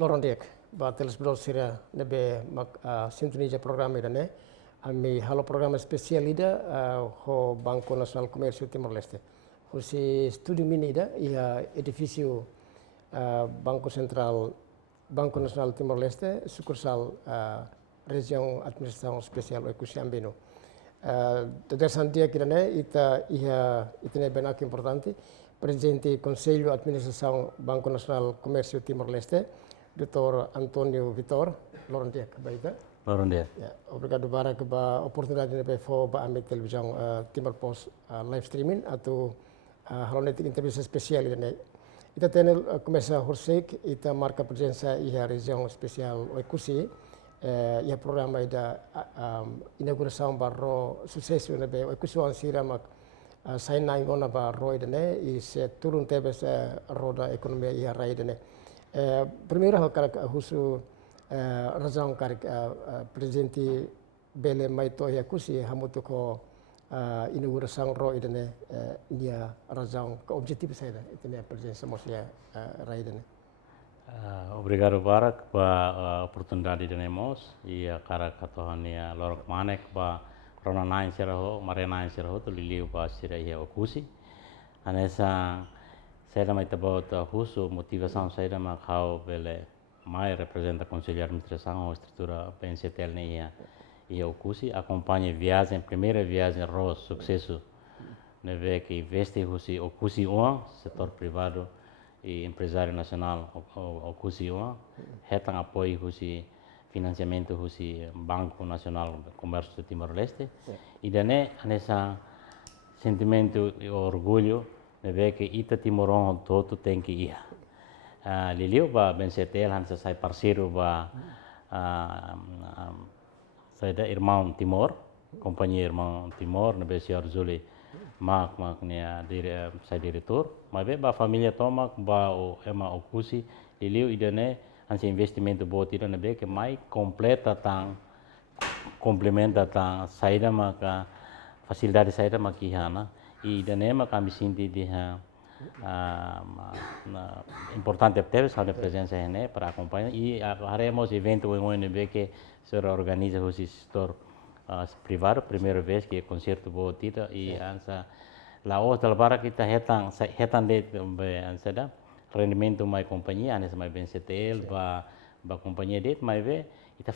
Loron dek, ba teles bro sira nebe mak sintonia program idane, ami halo program spesial ida ho Banco Nasional Komersial Timor Leste. Husi studi mini ida ia edifisio Banco Nasional Timor Leste, sukursal região administração spesial Ekusi Ambino. Dedesan dia kirane ita itene benak importante, Presidente Conselho Administração Banco Nasional Komersial Timor Leste, Dr. Antonio Vitor, Loron dia kebaida. Loron dia. Ya, obrigado para keba oportunidade de for ba ambil televisão Timor Post live streaming atau halonetik entrevista spesial ini. Ita tenel começa horsek ita marca presença ia região especial Ekusi. Ia programa ida inauguração barro sucesso nebe Ekusi wan sira mak sai na ingona ba ro idane i se turun tebes roda ekonomia ia rai idane. Primeiro karak husu razão karak presidente bele maito ia Ekusi hamutu ko inauguração ro idane ia razão ke objetivo saya itane presença mosia rai idane. Obrigado Barak ba oportunidade de nemos e a cara katohania lorok manek ba rona nain siraho mare nain siraho tu liliu ba sira ia Okusi anesa saya mai tabo ta husu motivação saya ma kau bele mai representa conselho de administração ou estrutura PNCTL ia Okusi acompanha viagem primeira viagem ro sucesso neve que investe husi Okusi setor privado e empresário nacional Okusi hetang apoio husi financiamento husi Banco Nacional Comércio de Timor-Leste e dane nessa sentimento e orgulho de ver que ita Timoron todo tem que ir liliu ba BNCTL hansa sai parceiro ba sai da irmão Timor companhia irmão Timor nebe senhor Zuli mak nia sai diretor mas ba família toma ba o ema Okusi liliu idane hansi investimento bot ida nebe que mai completa tang complementa tang saída maka facilidade saída makihana e idane maka kami sinti dia importante teve a presença ene para acompanhar e haremos evento em nebe que se organiza o setor privado primeira vez que concerto botita e ansa la outra para kita hetan de ansa da rendimento mai companhia anes mai BNCTL ba companhia det mai ve ita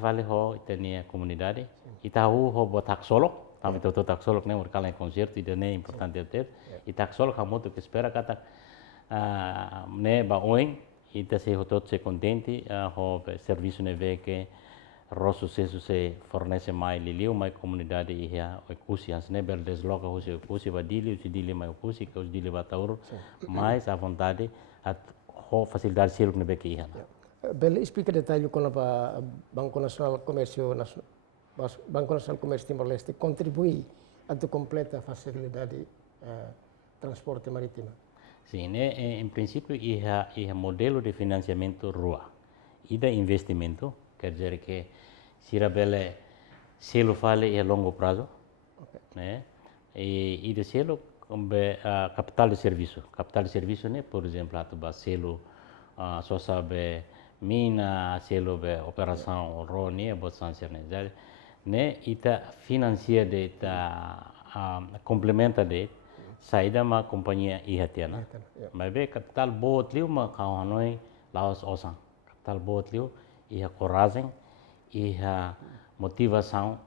vale ho ita nia comunidade ita ho botak solok kami toto tak solok ne merkala concerto ida ne importante ter ita solok kamu tu que espera kata ne ba oing ita se hotot se contente ho serviço ne ve que ro sucesso se fornece mai liliu mai comunidade ia Okusi ans ne ber desloca o Okusi ba dili mai Okusi que os dili ba taur mais à vontade at ho facilidade selo ne be que ia Bele explica detalhe como a Banco Nacional Comércio Timor-Leste contribui a completa facilidade transporte marítimo. Sim, né, em princípio ia modelo de financiamento rua ida investimento quer dizer que sira bele selo fale a longo prazo, né? E de selo be capital de serviço né, por exemplo, atuba selo só sabe mina selo be operação roni botan ser né, ita financia de complementa de saída ma companhia ihatiana, mas be capital bot liu ma kawanoi laos osan capital bot liu ia coragem ia motivação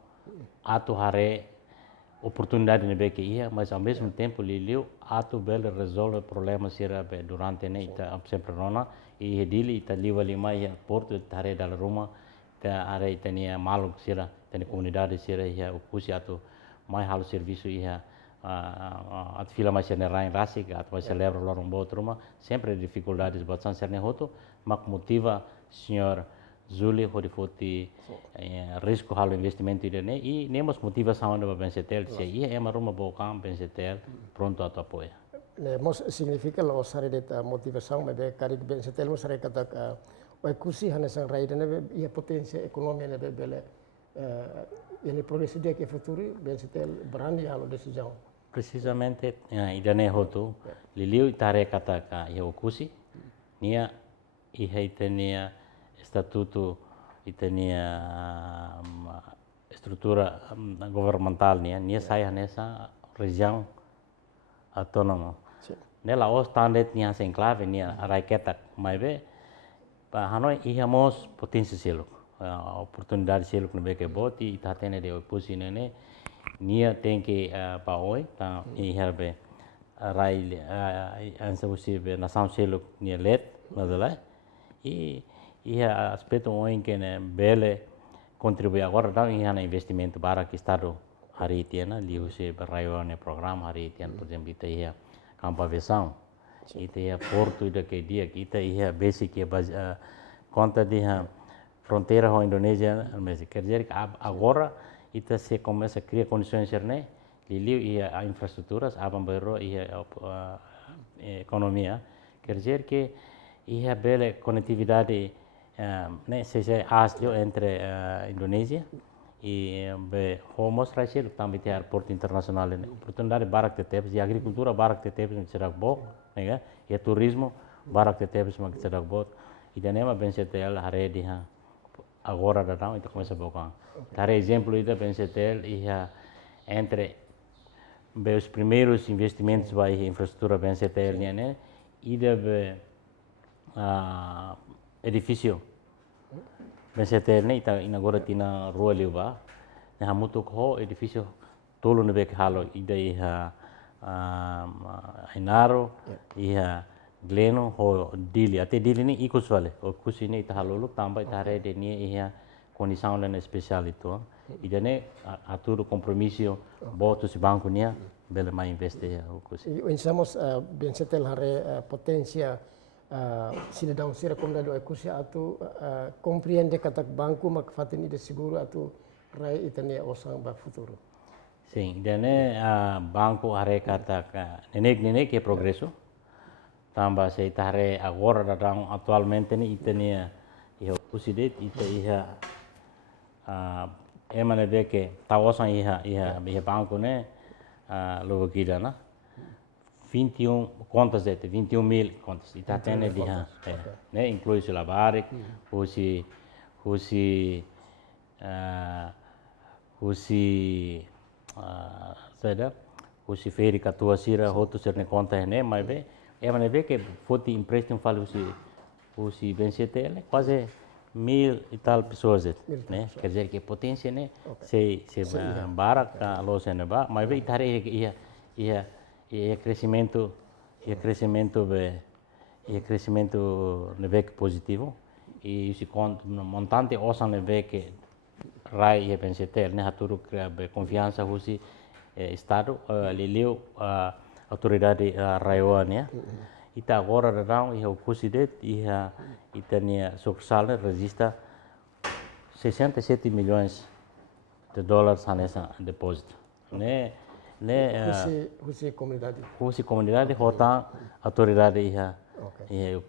atu hare oportunidade nebe que ia mas ao mesmo tempo liliu atu bel resolve problemas sira be durante ne ita sempre rona e dili ita liwa lima ia porto hare dal rumah ita hare ita nia maluk sira tene comunidade sira ia Okusi atu mai halo serviço ia at fila mais rain rasik at vai celebra lorong bot rumah sempre dificuldades botan serne hoto mak motiva senhor Zuli hodifoti risco halo investimento idane e nemos motivação da BNCTL se ia ema ruma bocam BNCTL pronto a apoia. Mos significa lo sare de motivação mas be cari BNCTL mos sare kata o Okusi hanesang rai dane ia potência economia ne bele ele progresso dia que futuro BNCTL berani halo decisão. Precisamente idane hoto liliu itare kata ka ia Okusi nia iha itania estatuto itania estrutura governamental nia saya nessa região autônoma. Sim. Nela os standard nia se enclave nia raiketak maibe pa Hanoi iha mos potensi seluk oportunidade seluk no beke boti ita tene de opusi nene nia tenke pa oi ta iha be rai ansa usi be nação seluk nia let nadalai e iha aspecto oi que ne bele contribui agora dan iha na investimento para que estado hari tiana liu se raione program hari tian por exemplo ita iha campo aviação ita iha porto ida que dia kita iha basic conta de fronteira com a Indonésia mas quer dizer que agora ita se começa a criar condições né liu iha a infraestruturas abang baru iha economia quer dizer que iha bele conectividade né se aslio entre Indonésia e be homos racial também tem aeroporto internacional né oportunidade barak tetep e agricultura barak tetep no cerak bo né e turismo barak tetep no cerak bo e danema bensetel hare dia agora datang itu começa bokan dar exemplo ida bensetel ia entre os primeiros investimentos vai infraestrutura bensetel né ida be edifício bensetel né ita agora tina rua liuba nah mutuk ho edifício tolo ne bek halo ida iha Ainaro iha Gleno ho dili ate dili ni ikus vale o kusi ni ita halulu tambah ita hare de ni iha condição lena especial itu ida ne aturo compromisso boto si banco nia bele mai investe o kusi insamos bensetel hare potensia cidadão sira comunidade o kusi atu compreende katak banco mak fatini de seguro atu rai itania osang ba futuro. Sim, dene banco hare kata nenek que progresso tambah se itare agora datang atualmente ni itania iha usidet ita iha emane beke tawasan iha banco ne logo gida na 21 contas 21.000 contas ita tene diha ne inclui sila barik husi sada husi feri katua sira hotu serne conta ne mai be emane be que foti empréstimo fala husi bensetele quase 1.000 e tal pessoas né quer dizer que potência né se barak los ene ba mai be itare ia crescimento ne vek positivo e se conta montante osan ne vek rai e bensetel ne haturu confiança husi estado liliu autoridade raiuania ita agora datang iha kusidet iha itania sucursal registra 67 milhões de dólares nessa depósito ne husi comunidade hota autoridade iha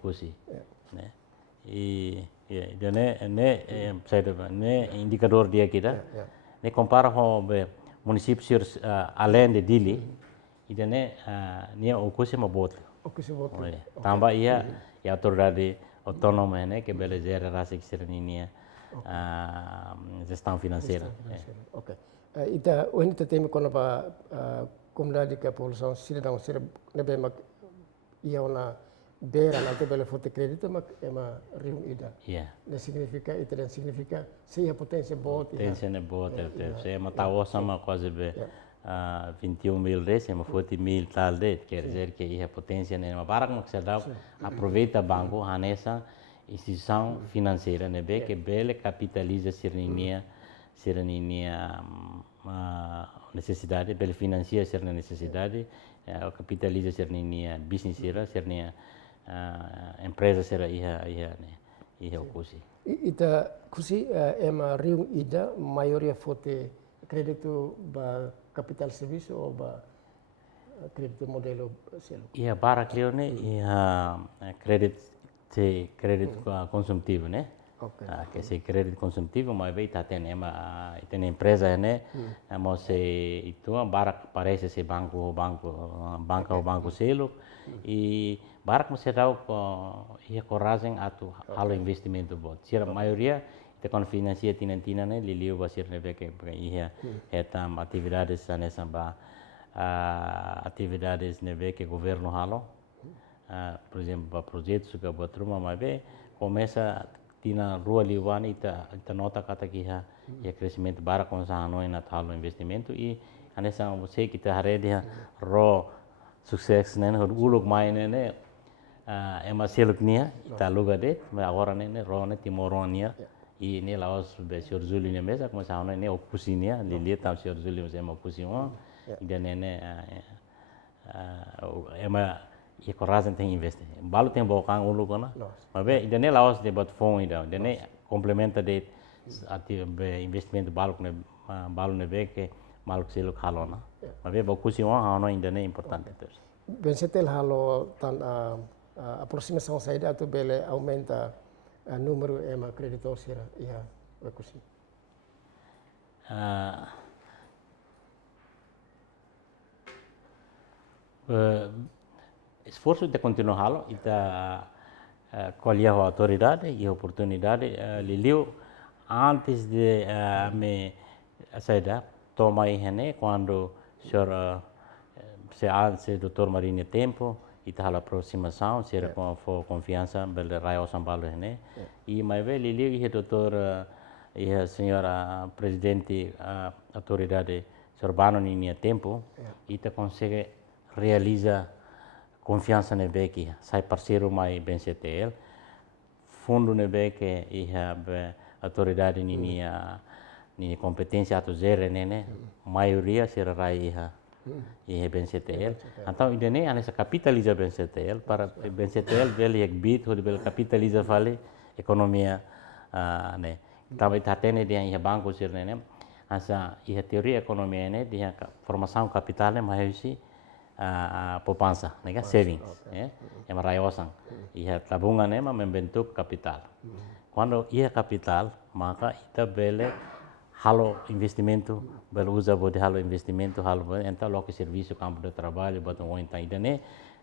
kusi ne e ne indicador dia kita ne compara com municípios além de Dili idane nia okusi mabot tambah ia ya autoridade autônoma né que bele gera rasa externia gestão financeira okay ita when ita teme kono ba comunidade que a população cidadão sira nebe mak ia ona bera na te bele foto crédito mak ema rium ida ne significa ita dan significa se a potência bot potência ne bot se ma tawo sama quase be 21.000 reais, mas 40.000 tal de, quer dizer que a potência né, mas para que se dá aproveita banco nessa instituição financeira, né, que bele capitaliza sernia necessidade, bele financia sernia necessidade, capitaliza sernia business sernia empresa será ia kusi. Ita kusi ema riung ida maioria fote crédito ba capital serviço ou ba crédito modelo selo? Ia para clione ia crédito consumptivo, né? Okay. Que se crédito consumptivo, mas vai tá tem empresa, né? Mas se itu bara parece se banco selo e barak masih tahu ia coragem atau halo investimento bot. Sira maioria te konfinansia tina ne liliu basir ne beke ia etam atividades nessa ba atividades ne beke governo halo. Por exemplo, projetos juga buat rumah mabe começa tina rua liwani ita nota kata kiha ya crescimento barak konsano ina halo investimento e anessa você kita haredia ro sukses nene uluk mai nene ema seluk nia ita luga de agora nene ro ne timoronia e ne laos be Sr. Júlio ne mesa como sa ne opusinia lilia tam Sr. Júlio ema opusion ida nene ema ia coragem tem investir balu tem bokang ulu kona mabe ida ne laos de bot fong ida ne complementa de ati be investimento balu ne be ke maluk seluk halona mabe bokusi wa hano ida ne importante terus bensetel halo tan aproximação saída atau bele aumenta número ema kreditor sira ia bakusi esforço de continuar halo ita colher a autoridade e a oportunidade liliu antes de me saída toma ihene quando se doutor Marinho tempo ita hala aproximação se com confiança bel raio São Paulo ihene e mais bem liliu e doutor e a senhora presidente autoridade Sorbano ninha tempo ita consegue realiza confiança ne beki sai parceiro mai BNCTL fundo ne beki iha autoridade ni competência atau zero nene maioria será rai iha BNCTL então idene ane sa capitaliza BNCTL para BNCTL beli ek bit ho bel capitaliza vale economia ne tava itatene dia iha banco sir nene asa iha teoria economia ne dia formação capital ne maioria poupança, né? Savings, é uma raiosan. E a tabungan membentuk capital. Quando ia capital, maka ita bele halo investimento, bele usa bode halo investimento, halo então logo serviço, campo de trabalho, botam o então idane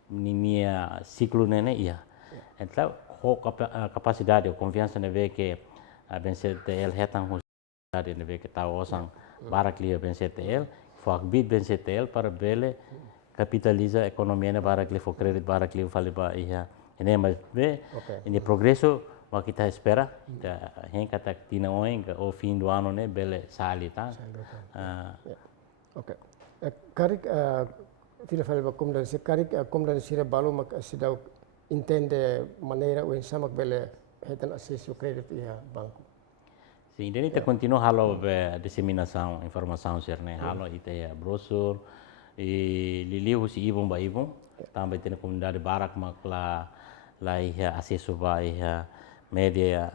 ninia ciclo nene ia. Então capacidade, confiança neve que a BNCTL hetang husidade neve que tá osang barak lia BNCTL, fak bid BNCTL para bele capitaliza economia para que for crédito para que fale para ia ini mas be ini progresso mas kita espera hen kata tina oeng o fim do ano ne bele sali tá ok karik tira fale ba kom dari karik kom dari sira balu mak sidau entende maneira o samak bele hetan acesso crédito ia banco sim ini kita continua halo be disseminação informação serne halo ita ya brosur e liliu si ibum ba ibum também tem comunidade barak makla lá ia acesso ba ia media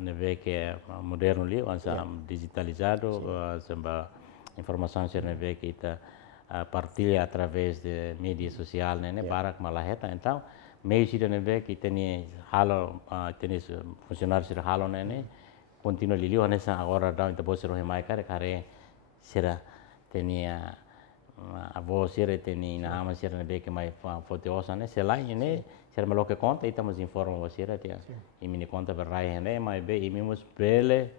neve que moderno li ansa digitalizado samba informação ser neve que ita partilha através de mídia social né barak malaheta então meio sida neve que tem halo tem funcionários ser halo né continua liliu anessa agora dá então você rohe mai care será tenia a voz sira teni na ama sira nebe que mai foto osane selain ini sira meloke conta ita mas informa sira dia imi ni conta berai ne mai be imi mus bele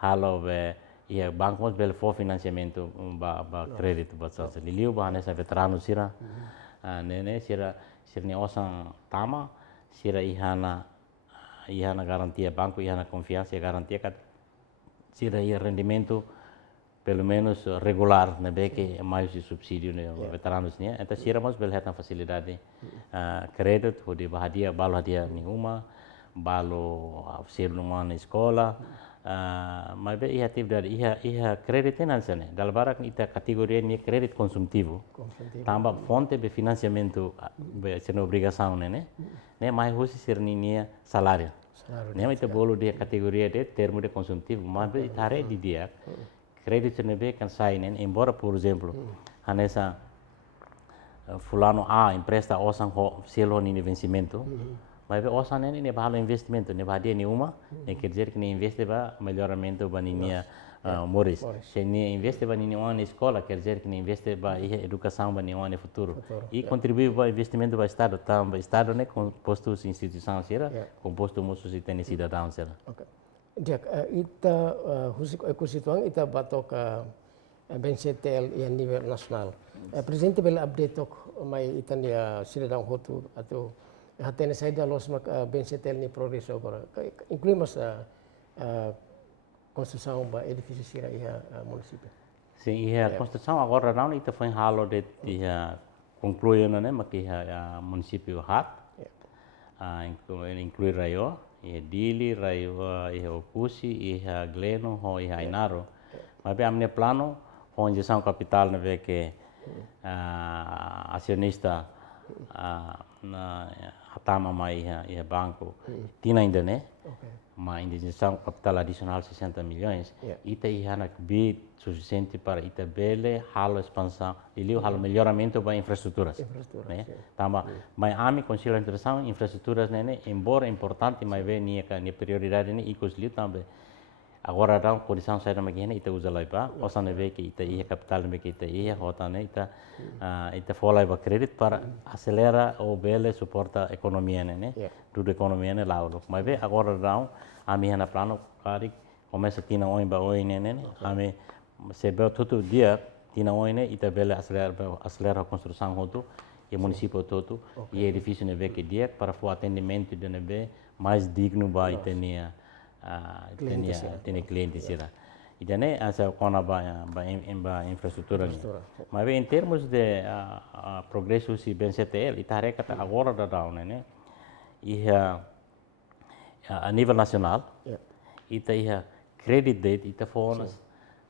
halo be ia banco mus bele for financiamento ba crédito ba sa liliu ba nessa veterano sira nene sira ni osan tama sira ihana garantia banco ihana confiança garantia kat sira ia rendimento pelo menos regular, né, que é mais de subsídio né, veteranos né, então se irmos bel heta facilidade crédito, onde bahadia balo hadia nenhuma, balo auxílio numa na escola, mas bem ia atividade ia crédito não sei né, dalbarak ita categoria ni crédito consumtivo, tambah fonte de financiamento sendo obrigação né, mas hoje ser ninia salário, né, ita bolo dia categoria de termo de consumtivo, mas bem tare di dia crédito nebe kan sainen embora por exemplo anessa fulano empresta osang ho selo ni vencimento mas osan ne bahalo investimento ne badia ni uma ne quer dizer que ne investe ba melhoramento ba ninia Morris. Se ne investe ba ninia na escola quer dizer que ne investe ba educação ba ninia no futuro. E contribui ba investimento ba estado também estado ne composto instituição sera composto musos e tem cidadão sera. Okay. Dia ita husik ekosituang ita batok BNCTL yang nível nasional. Presidente bela update tok mai itan dia cidadão hotu atau hatene saida los mak BNCTL ni progresso agora. Inclui mas construção ba edifício sira ia município. Sim, a construção agora não ita foi halo de concluir né, mas que município hat, inclui raio, Dili, raio, Okusi, Gleno, Ainaro. Mas bem, amne plano, onde são capital na vez que acionista hatama mai banco tina ainda né, mas indenização capital adicional 60 milhões, ita ihana bid suficiente para ita bele halo expansão e halo melhoramento para infraestruturas, né? Tama, mas ami consideração infraestruturas né, embora importante, mas bem ni prioridade né, icos liu também. Agora dá condição sair daqui né, ita usa lá para, ou seja, vê que ita ia capital né, que ita ia, rota né, ita for lá para crédito para acelerar ou bele suporta a economia né, tudo economia né lá. Mas bem agora dá a minha na plano cari começa a tina oi ba oi né, a mim se bem todo dia tina oi né, ita bele acelerar a construção roto e município todo e edifício né, vê que dia para o atendimento de né, mais digno vai ter tem cliente sira. E daí essa kona ba infraestrutura ni. Mas em termos de progresso si BNCTL, ita rekat agora da down né. E a nível nacional, ita credit date ita fonas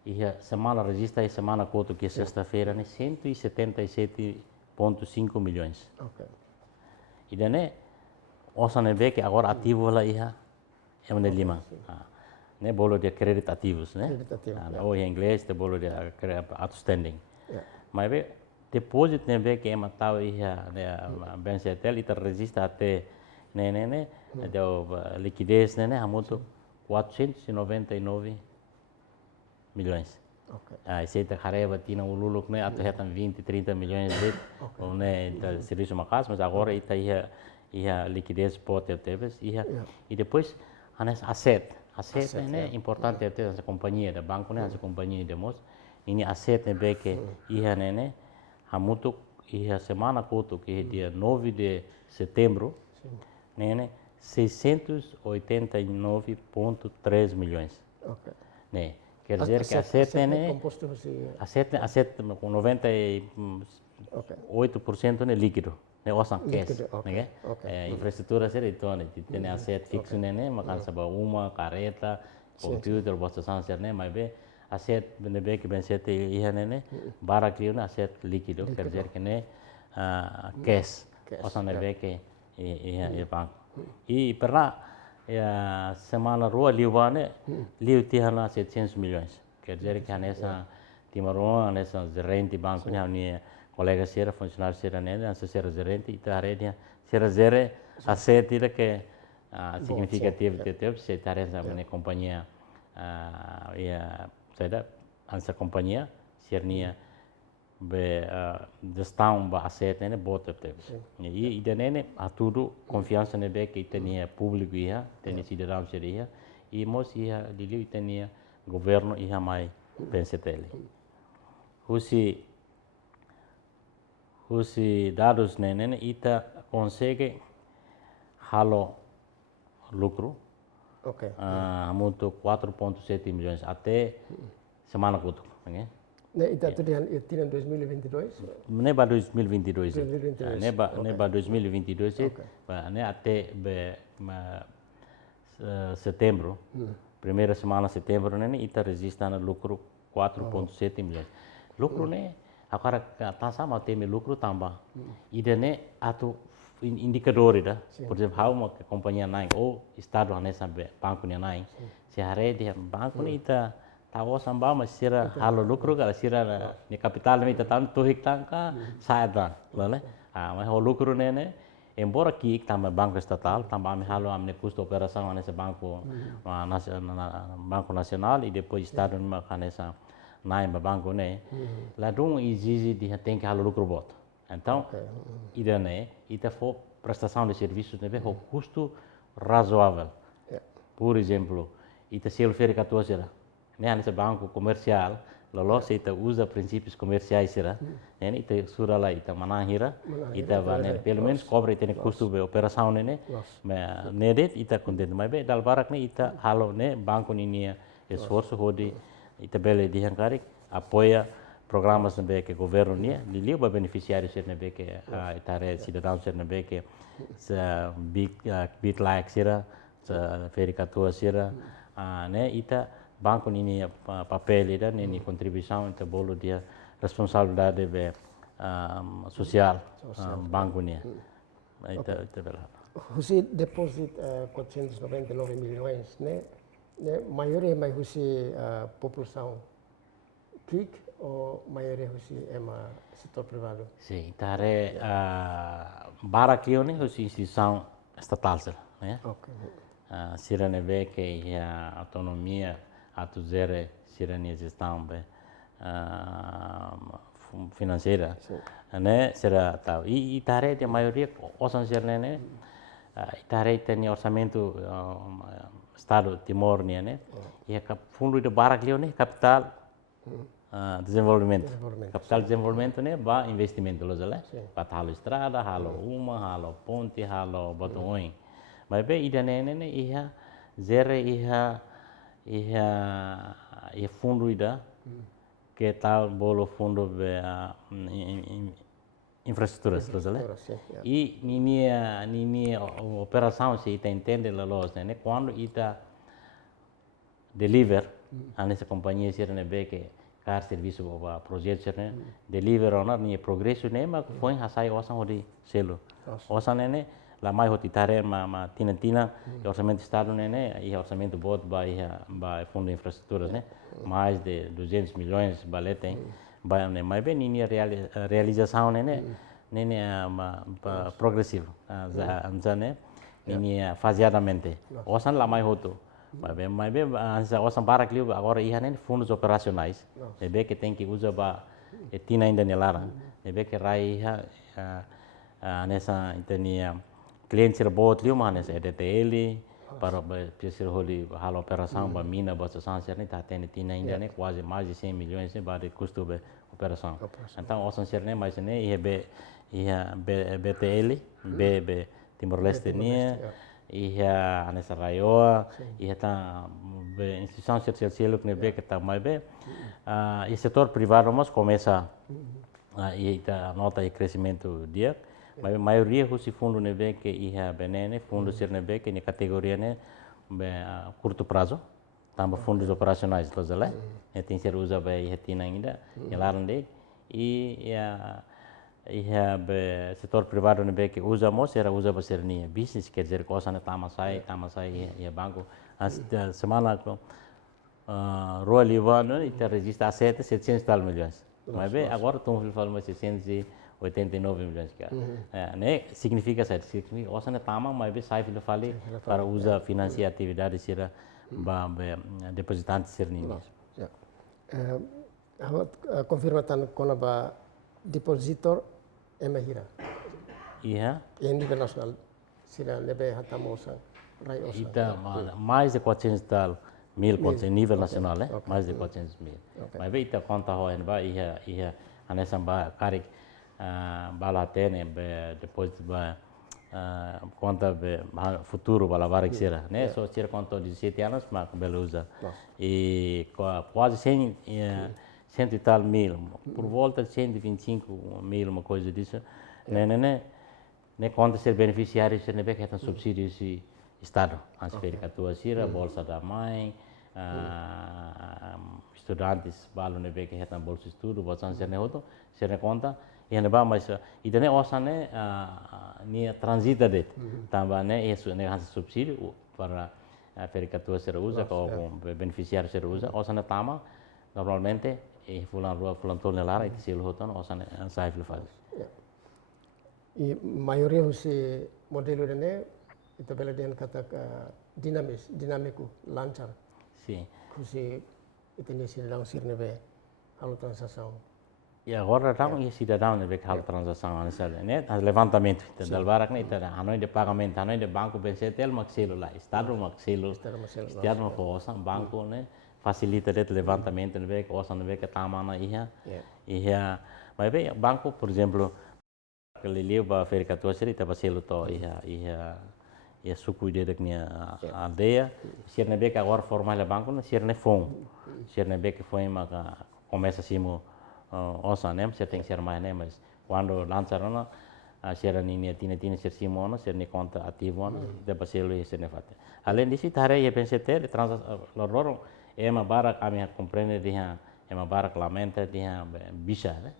e semana registra e semana coto que sexta-feira né 177,5 milhões. Okay. E daí osan vê que agora ativo lá é uma lima, né? Bolo de crédito ativos, né? Ou em inglês, te bolo de outstanding. Mas bem, deposit né, vê que é matado e a BNCTL ita registra até né, deu liquidez né, a muito 499 milhões. Okay. Se ita careva tina ululuk né, até retam 20, 30 milhões de ou né, ita serviço macas, mas agora ita ia liquidez pode ter e depois asset né importante ter essa companhia da banco né essa companhia de mos ini asset né bem que ia né hamuto ia semana coto que é dia 9 de setembro né 689,3 milhões. Okay. Né quer dizer que asset né asset com 98% né líquido. Ne osang cash, né? Infraestrutura seri itu né, tem asset fixo né, makan sabah uma, careta, computer, bosta sanser né, mas be asset bene que bem set ia né, barak liu né asset líquido, quer dizer que né cash, osang né que ia banco. E pernah semana rua liu né, liu tihana 700 milhões, quer dizer que nessa timarua nessa gerente banco né colega sera funcionário sera né ansa sera gerente ita redia sera zere asset ira que significativo tetep se tarefa né companhia ia seda ansa companhia sernia be gestão ba asset né bota tetep e ida né a tudo confiança né be que tenia público ia tenia cidadão seria e mos ia dili tenia governo ia mai BNCTL os dados né ita consegue halo lucro muito 4,7 milhões até semana curta, né? Né ita tinha 2022? Né ba 2022. Né ba 2022 né até setembro, primeira semana de setembro né ita registra lucro 4,7 milhões. Lucro né agora tá sama tem lucro tambah. Ida né atu indicador ida, por exemplo, how uma companhia naik, ou estado né sampai banco nya naik. Se hari dia banco ni ita tahu samba mas sira halo lucro kalau sira ni capital ni ita tahu tuhik tangka saada, lale. Mas ho lucro né embora que também banco estatal, também halo amne custo operação nesse banco banco nacional e depois estado nessa naim banco né, lá dum exige de tem que halo lucro bot. Então, ida né, ita for prestação de serviços né, o custo razoável. Por exemplo, ita selo verificatua será, né, nesse banco comercial, lalu kita usa princípios comerciais será, né, ita sura lá ita manahira, ita vane pelo menos cobre ita custo de operação né, mas nedet ita contento, mas bem dal barak né ita halo né banco ini esforço hodi ita bele dihankari apoia programas né que governo né, liliu ba beneficiários né que itare cidadãos né que sa bit like será sa verificatua será, né ita banco ini papel ida ini contribuição ita bolo dia responsabilidade be social banco ini ita bela. Husi deposit 499 milhões, né? Maioria mais husi população KIK ou maioria husi ema setor privado? Sim, itare barak né husi instituição estatal né? Sira nebe que a autonomia atu zere sira ni gestão financeira, né? Será tal. E itare de maioria osan sira né? Itare tem orçamento estado Timor né? E a fundo de barak né? Capital desenvolvimento. Capital desenvolvimento né? Ba investimento lo zela. Pat halo estrada, halo uma, halo ponte, halo batuoin. Mas bem ida né iha zere iha fundo ida que tal bolo fundo be infraestruturas lo e nini operação se ita entende la los né quando ita deliver a nessa companhia ser né be que car serviço para projeto né deliver ona ni progresso né mas foi hasai osan hodi selo osan né la mai hoti tare ma tina orçamento estado né e orçamento bot ba fundo de infraestruturas né mais de 200 milhões baletem ba né mais bem ni realização né progressivo anza né ni faseadamente osan la mai hoto mas bem anza osan barak liu agora ia né fundos operacionais é bem que tem que usar ba tina ainda nelara é bem que rai nessa intenia cliente serbot liu mana se EDTL para pessoa holi hal operação ba mina ba sancer ne taten tina ainda né quase mais de 100 milhões né ba de custo be operação então o sancer né mais né ia BTL be Timor Leste né ia nessa raioa ia tá be instituição social que be que tá mais be e setor privado mas começa e tá nota de crescimento dia mas a maioria dos fundos nebe que ia benene fundos ser nebe que ni categoria né curto prazo também fundos operacionais los lá tem ser usa be ia tina ainda elarande e ia be setor privado nebe que usa mos era usa ser ni business quer dizer coisa na tamasai ia banco semana Rua Livano e registra 700 milhões mas bem agora estamos falando de 689 milhões que né significa certo significa osana tama mas be sai filo fali para usa financiar atividade sira ba depositante ser ninos confirmatan kona ba depositor emahira iya nível nacional sira lebe hatamosa rai osa ita mais de 400 mil contas nível nacional mais de 400 mil mas be ita conta hoen ba ia anessa ba karik bala tene depois ba conta futuro bala varik sira né só tira conta de 17 anos mas bela usa e quase 100 e tal mil por volta de 125 mil uma coisa disso né conta ser beneficiário ser nebe que tem subsídio se estado as verificatua sira bolsa da mãe estudantes balo nebe que tem bolsa estudo bolsa ser né outro ser conta e neba mas e dane osane ni transita det tambah né isso né has subsídio para verificatua ser usa ou beneficiário ser usa osane tama normalmente fulan rua fulan tonelada itu silo hoton osane sai fil faz I maioria husi modelo dene ita bela dengan kata dinamis, dinamiku, lancar. Sim. Husi ita nisi dalam sirne be halo transação. E agora então e cidadão de hal transação anisal, né? As levantamento da barak né, ita hanoi de pagamento, hanoi de banco bensetel maxilo lá, estado maxilo, estado ma cosa, banco né, facilita de levantamento né, cosa né que tamana ia, mas bem, banco, por exemplo, que liu ba verificator seri ta baselo to ia suku ide dak nia aldeia, sirne be que agora formal banco né, sirne fom, sirne be que foi uma começa simo osa nem você tem que ser mais nem mas quando lançaram a ser ini tina ser simona ser ni conta ativo de baselo e ser nefate além disso tare e pense ter trans lororo é uma bara kami compreende dia é uma bara lamenta dia bisa né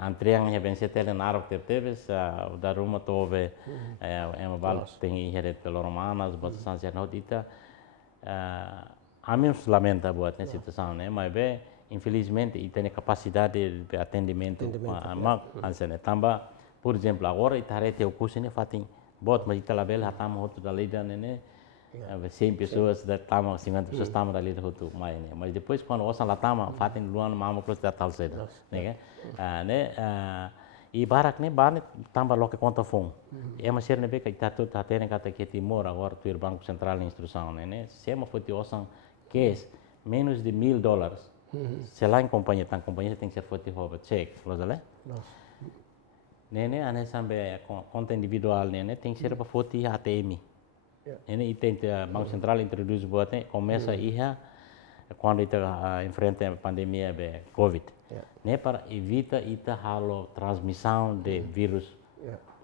antriang e pense ter na arok teves da ruma tove é uma bala tem here de loromanas batasan ser notita kami lamenta buat né situação né mas be infelizmente e tem capacidade de atendimento mak ansene tamba por exemplo agora itarete o curso ne fatin bot mas ita label hatam hotu da lida ne 100 pessoas da tama 50 pessoas tama da lida hotu mai ne mas depois quando osan la tama fatin luan mama plus da tal seda né e barak ne ban tamba lo que conta fom é uma ser ne be que ita tu ta tene kata que timor agora tu banco central de instrução né sema foi osan que menos de $1000 selain companhia tem que ser forte roupa check lo zale nene ane sampai konten individual nene tem que ser para forte ATM nene item banco central introduz buatnya começa iha quando ita enfrenta a pandemia be covid ne para evita ita halo transmissão de vírus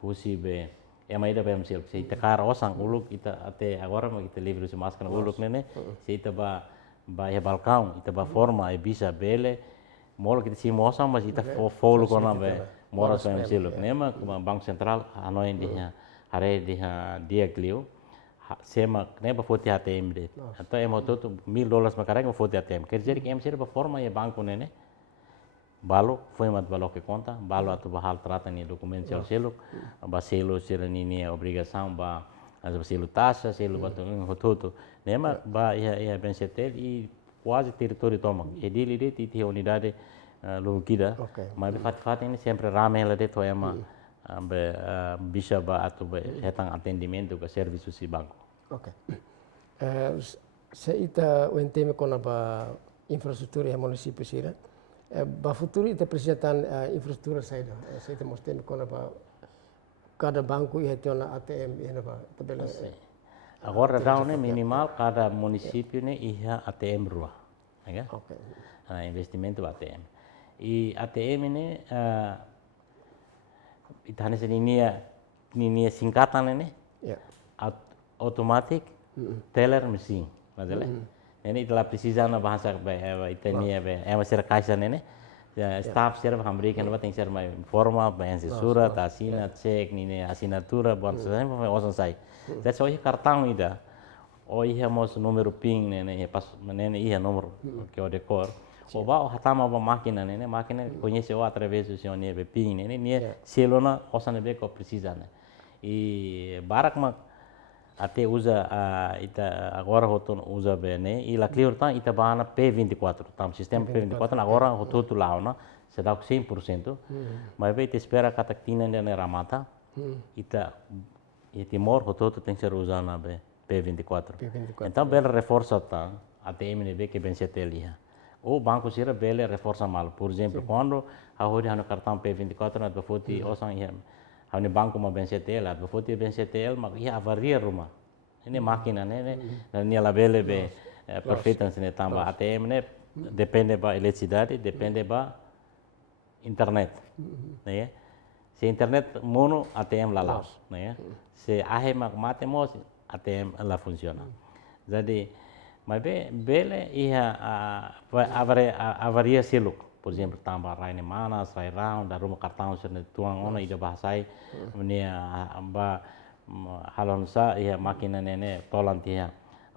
usi be ida bem sel se ita cara osang uluk ita até agora mas ita livre se máscara uluk nene se ita ba ya balcão ita ba forma e bisa bele molo kita si mosa mas ita folo kona be mora so em siluk nema banco central hanoi hare dia clio sema neba foti ATM de atau emo toto $1000 makarang foti ATM quer dizer que em ser ba forma ya banco nene balo foi mat balo que conta balo atu bahal trata ni documento siluk ba selo ni obrigação ba as selo taxa selo batu hototo nema ba ia bensetel e quase território toma edil ide titi unidade logida mas fat ini sempre rame la de toema bisa ba atu be hetang atendimento ke serviço si banco se ita o enteme kona ba infrastruktur ya município sira ba futuro ita precisatan infrastruktur saida se ita mosteme kona ba cada banco ia ter uma ATM ia ba tabela agora down minimal cada município ne ia ATM rua ya investimento ATM e ATM ne itane ini singkatan ne automatic teller machine madele ini itulah precisa na bahasa itania é ser caixa ne staff serve memberikan tem que ser mais forma bem surat assina cek ni assinatura buat saya osan sai that's why cartão ida o ia mos número pin ne pas ne ia número que o decor o ba o hatama ba máquina ne máquina conhece o através do seu ne pin ne selona osan be ko precisa ne e barak mak até usa ita agora hoton usa bene e la clear tá ita bana P24 tam sistema P24 agora hoto lá na se dá 100% mas vai te espera catactina ne ramata ita timor hoto tem que ser usar na P24 então bela reforça tá ATM ne be que bem se telia o banco sira bela reforça mal por exemplo quando a hori hanu cartão P24 na befoti osan ia hanu banco ma bem se tela befoti bem se tel ma ia avaria rumah ini máquina ne la bele be perfeita ne tamba ATM ne depende ba eletricidade depende ba internet né se internet mono ATM la laus né se ahe mak matemos ATM la funciona jadi mas bele ia avaria siluk por exemplo tamba raine mana sai round da rumah cartão serne tuang ona ida bahasai ne ba halon sa ia makina nene tolan tia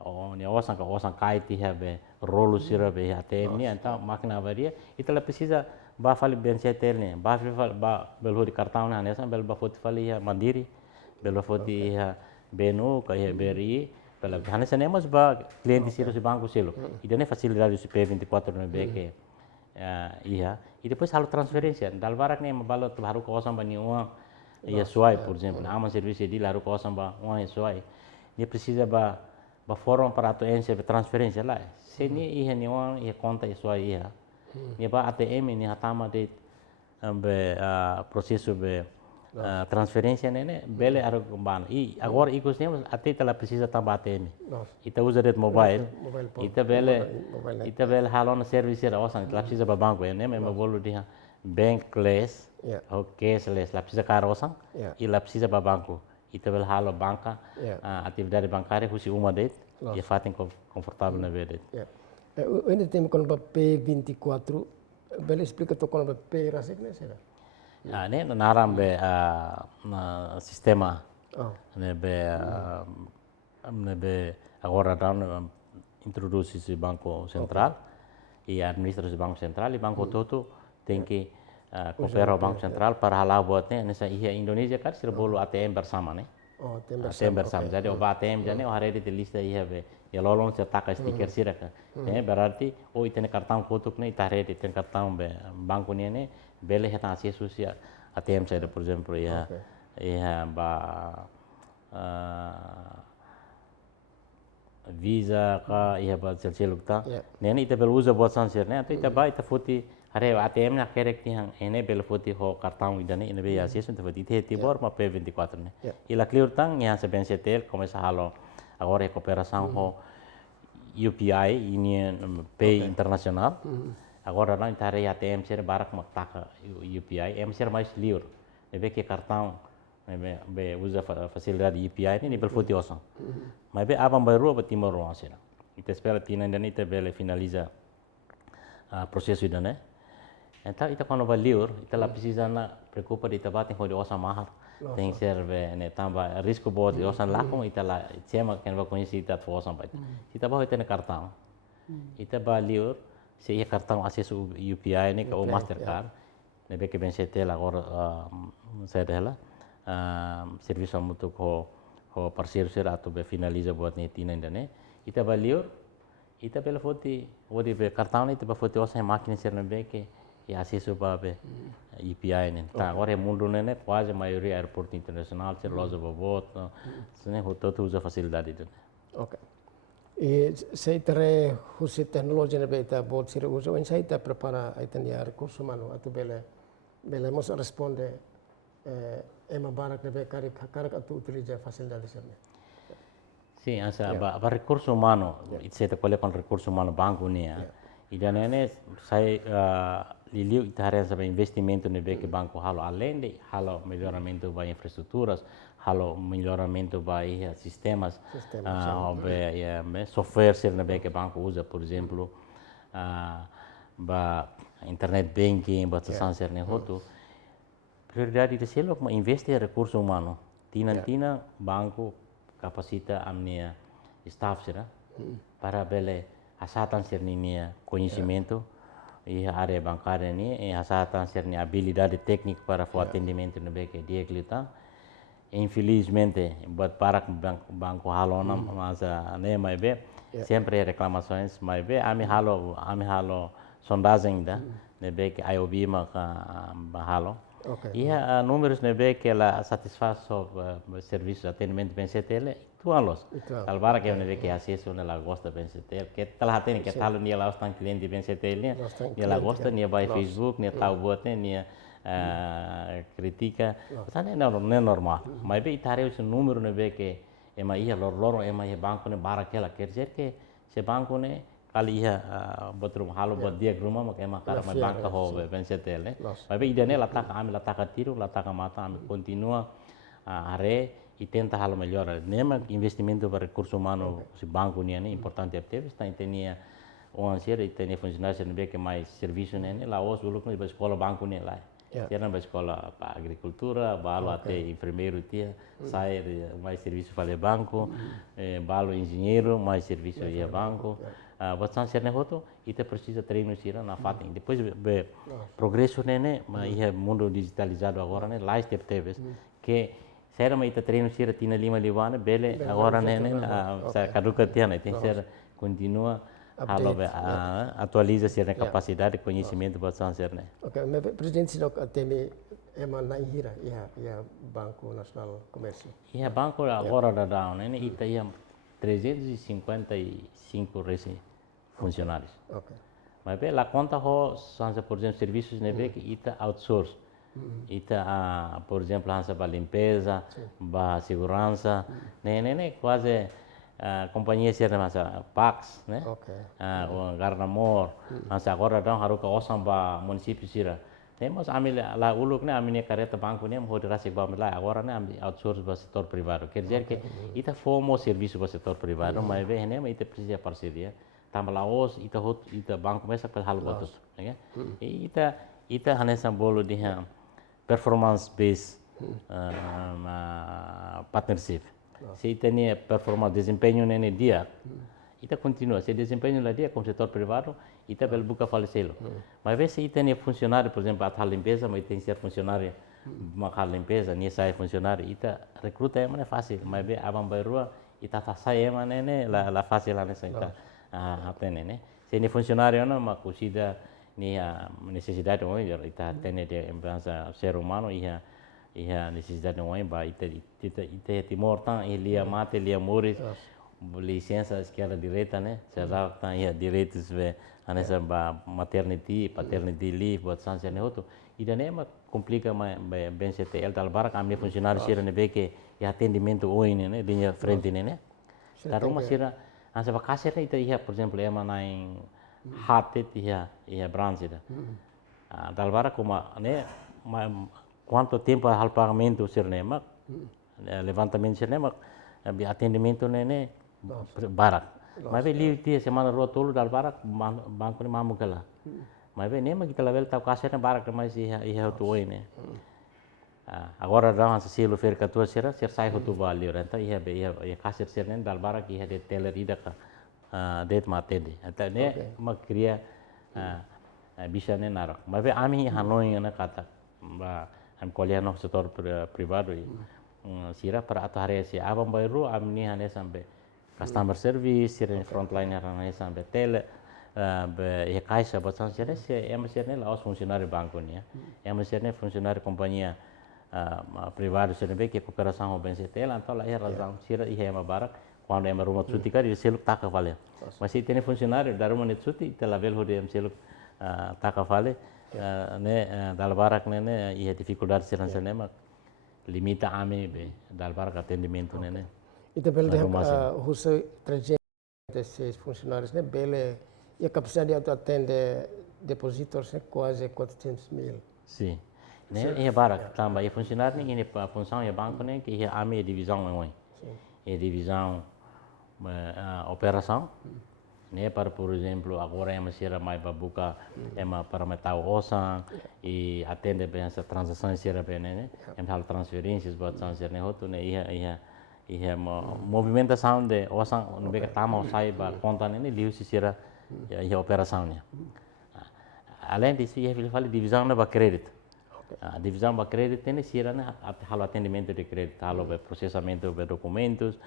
o ne osan kai tia be rolo sira be ATM ni anta makina varia ita la precisa ba fali BNCTL ne ba belo di cartão na nessa belo ba foti fali ya Mandiri belo foti ya BNU ka ya BRI pela hanesa nemos ba cliente silo si banco silo idane facilidade si P24 ne beke iya e depois halo transferência dal barak ne balo tu haru ko osam bani uang ia suai por exemplo ama serviço de haru ko osam ba uang suai dia precisa ba forum para tu ense transferência lá se ni ia ni uang ia conta suai ia ia ba ATM ni hatama de be processo be transferência né bele haru ban e agora ikos ne até ela precisa também ATM ita usa det mobile ita bele halon service era osang ela precisa ba banco né mesmo bolo dia bankless ou cashless ela precisa cara osang e ela precisa ba banco ita bele halo banca atividade bancária kusi uma det e fatem confortável na vida ini tem con P24 bele explica to con P rasik ne será ne naram be sistema ne be agora down introduz esse banco central e administra esse banco central e banco todo tem que coopera o banco central para halau buat ne nessa Indonesia kan sira bolu ATM bersama ne ATM bersama jadi oba ATM jane hari di lista ia be ya lolong cetak stiker sira kan berarti oh itene kartang kotuk ne itare di ten kartang be banco ne bele heta acesso si ATM saya por exemplo ya ba Visa ka ia ba celcelukta nene ita bel usa buat sansir ne ita ba ita foti hare ATM na kerek ti hang ene bel foti ho kartang idane ene be acesso ita foti te tibor ma P24 ne ila clear tang ya se BNCTL começa halo agora cooperação ho UPI Union Pay Internacional agora não itare ATM ser barak maktaka UPI ser mais liur nebe que cartão be usa facilidade UPI ni bel foti osang mas be abang baru apa timor asina ita espera tina dan ita bele finaliza processo idane então ita quando vai liur ita la precisa na preocupa de ita batem ho de osang mahar tem serve ne tamba risco bot de osang lakom ita la chema ken va conheci ita fo osang bat ita ba ita ne cartão ita ba liur se ia cartão acesso UPI ne ou Mastercard ne be que BNCTL agora saya dela serviço muito ho parceiro ser atau be finaliza buat ne tina indane ita ba liur ita bela foti odi be cartão ne ita ba foti osang máquina ser ne be que e acesso ba be UPI ne tá agora mundo ne quase maioria aeroporto internacional ser loja bobot ne ho todo usa facilidade dele okay e se tere husi teknologi ne beta bot sira uso en sai ta prepara aitania recurso humano atu bele mos responde ema barak ne be karak atu utiliza facilidades ne sì asa ba recurso umano se te quelle con recurso umano banco ne idanene sai liliu itare sa investimento ne be que banco halo além de halo melhoramento ba infraestruturas halo melhoramento by sistemas software ser na que banco usa por exemplo ba internet banking ba ser ne hotu prioridade de selo ma investir recurso humano tina banco capacita amnia staff será para bele asatan ser nia conhecimento e área bancária ni e asatan ser ni habilidade técnica para o atendimento no be que dia clita infelizmente buat para banco halona mas ne mai be sempre reclamações mai be ami halo sondagem da ne be que IOB ma halo ia números ne be que ela satisfaz o serviço de atendimento BNCTL tualos albara que ne be que acesso ne la gosta BNCTL que telah tem que talo ni la ostan cliente BNCTL ni la gosta ni by Facebook ni tau buat ni critica sana não é normal mas bem itare esse número ne be que ema ia lor ema ia banco ne barakela quer dizer que se banco ne kali ia botrum halo buat dia rumah mak ema kara mai banca ho BNCTL mas bem idane lataka tiru lataka mata ami continua are e tenta halo melhor nema investimento para recurso humano se banco ne importante apte está intenia o ansier intenia funcionário ne be que mais serviço ne lá os uluk ne escola banco ne lá Tiada na escola para agricultura, balo até enfermeiro tia, sai mais serviço para o banco, balo engenheiro, mais serviço ia banco, botsan serne hoto ita precisa treino sira na fatin depois be progresso nene ma ia mundo digitalizado agora né lá step teves que sera ma ita treino sira tina lima livana bele agora nene sa caduca tiana tem ser continua halo be atualiza sira capacidade de conhecimento botsan serne. Ok, mas presidente Sidok atemi ema na hira ia Banco Nacional Comércio. Ia banco agora da down né ita ia 355 funcionários. Ok. Mas bem, a conta ho, por exemplo, serviços né, que ita outsource. Ita, por exemplo, hansa para limpeza, para segurança, né, quase companhia será mas Pax, né? Ok. O Garnamor, hansa agora dão haruka osam para município sira. Temos amil lá uluk né, amine careta banco né, ho dirasi ba lá agora né, outsource para setor privado. Quer dizer que ita formo serviço para setor privado, mas bem, né, ita precisa parceria. Tambah laos ita banco mesa per hal botot ya ita hanesa bolo di performance based partnership se ita ni performance desempenho nene dia ita continua se desempenho lá dia com setor privado ita bel buka falecelo mas vez se ita ni funcionário por exemplo a limpeza mas tem ser funcionário makal limpeza ni sai funcionário ita recruta é mana fácil mas be abang bairua ita sai é mana ne la fácil lá nessa ita atene né se ni funcionário não mas considera ni a necessidade hoje ita atene de empresa ser humano ia necessidade hoje ba ita timor tan ilia mate ilia moris licença esquerda direita né será tan ia direitos ve anessa ba maternity paternity leave buat sanse ne hoto ida ne ma complica ma ben CTL dal barak amne funcionário sira ne que e atendimento hoje né linha frente né da rumah sira ansa bakasir ita ia por exemplo ema naing hati ia branch ida dal barak kuma ne quanto tempo hal pagamento sir ne ma levantamento sir ne ma bi atendimento ne barak mas be liu tia semana ro tolo dal barak banco ne mamu kala mas be ne ma kita level tau kasir ne barak mas ia tu oi ne agora dá uma selo fer katua sira ser sai hotu valeu então ia kasir sir ne dal barak ia de teller ida ka det matede então ne ma cria bisa ne narak mas be ami hanoi na kata ba am kolya no setor privado sira para atare si abang baru amni hane sampai customer service sira frontline hane sampai tele be caixa botan sira si sira ne laos funcionário banco ne sira funcionário companhia privado sira be que cooperação ben setel então lá razão sira ia barak quando é rumah cuti kan dia seluk tak vale masih tem funcionário da rumah cuti ita level ho dia seluk tak vale ne dal barak ne ia dificuldade sira ne mak limita ame be dal barak atendimento ne ita bel huso 306 funcionários né bele e a capacidade de atender depositores é quase 400.000 sim né ia barak tambah ia funcionário ne ini função ia banco ne que ia ame divisão ne e divisão operação né para por exemplo agora é masih mai babuka para metal osan e atende bem essa transação sira bem né hal transferências buat sanser né hotu né ia movimentação de osan no be tama sai ba conta né liu sira ia operação né além disso ia fale divisão ba crédito divisão ba crédito né sira né halo atendimento de crédito halo be processamento de documentos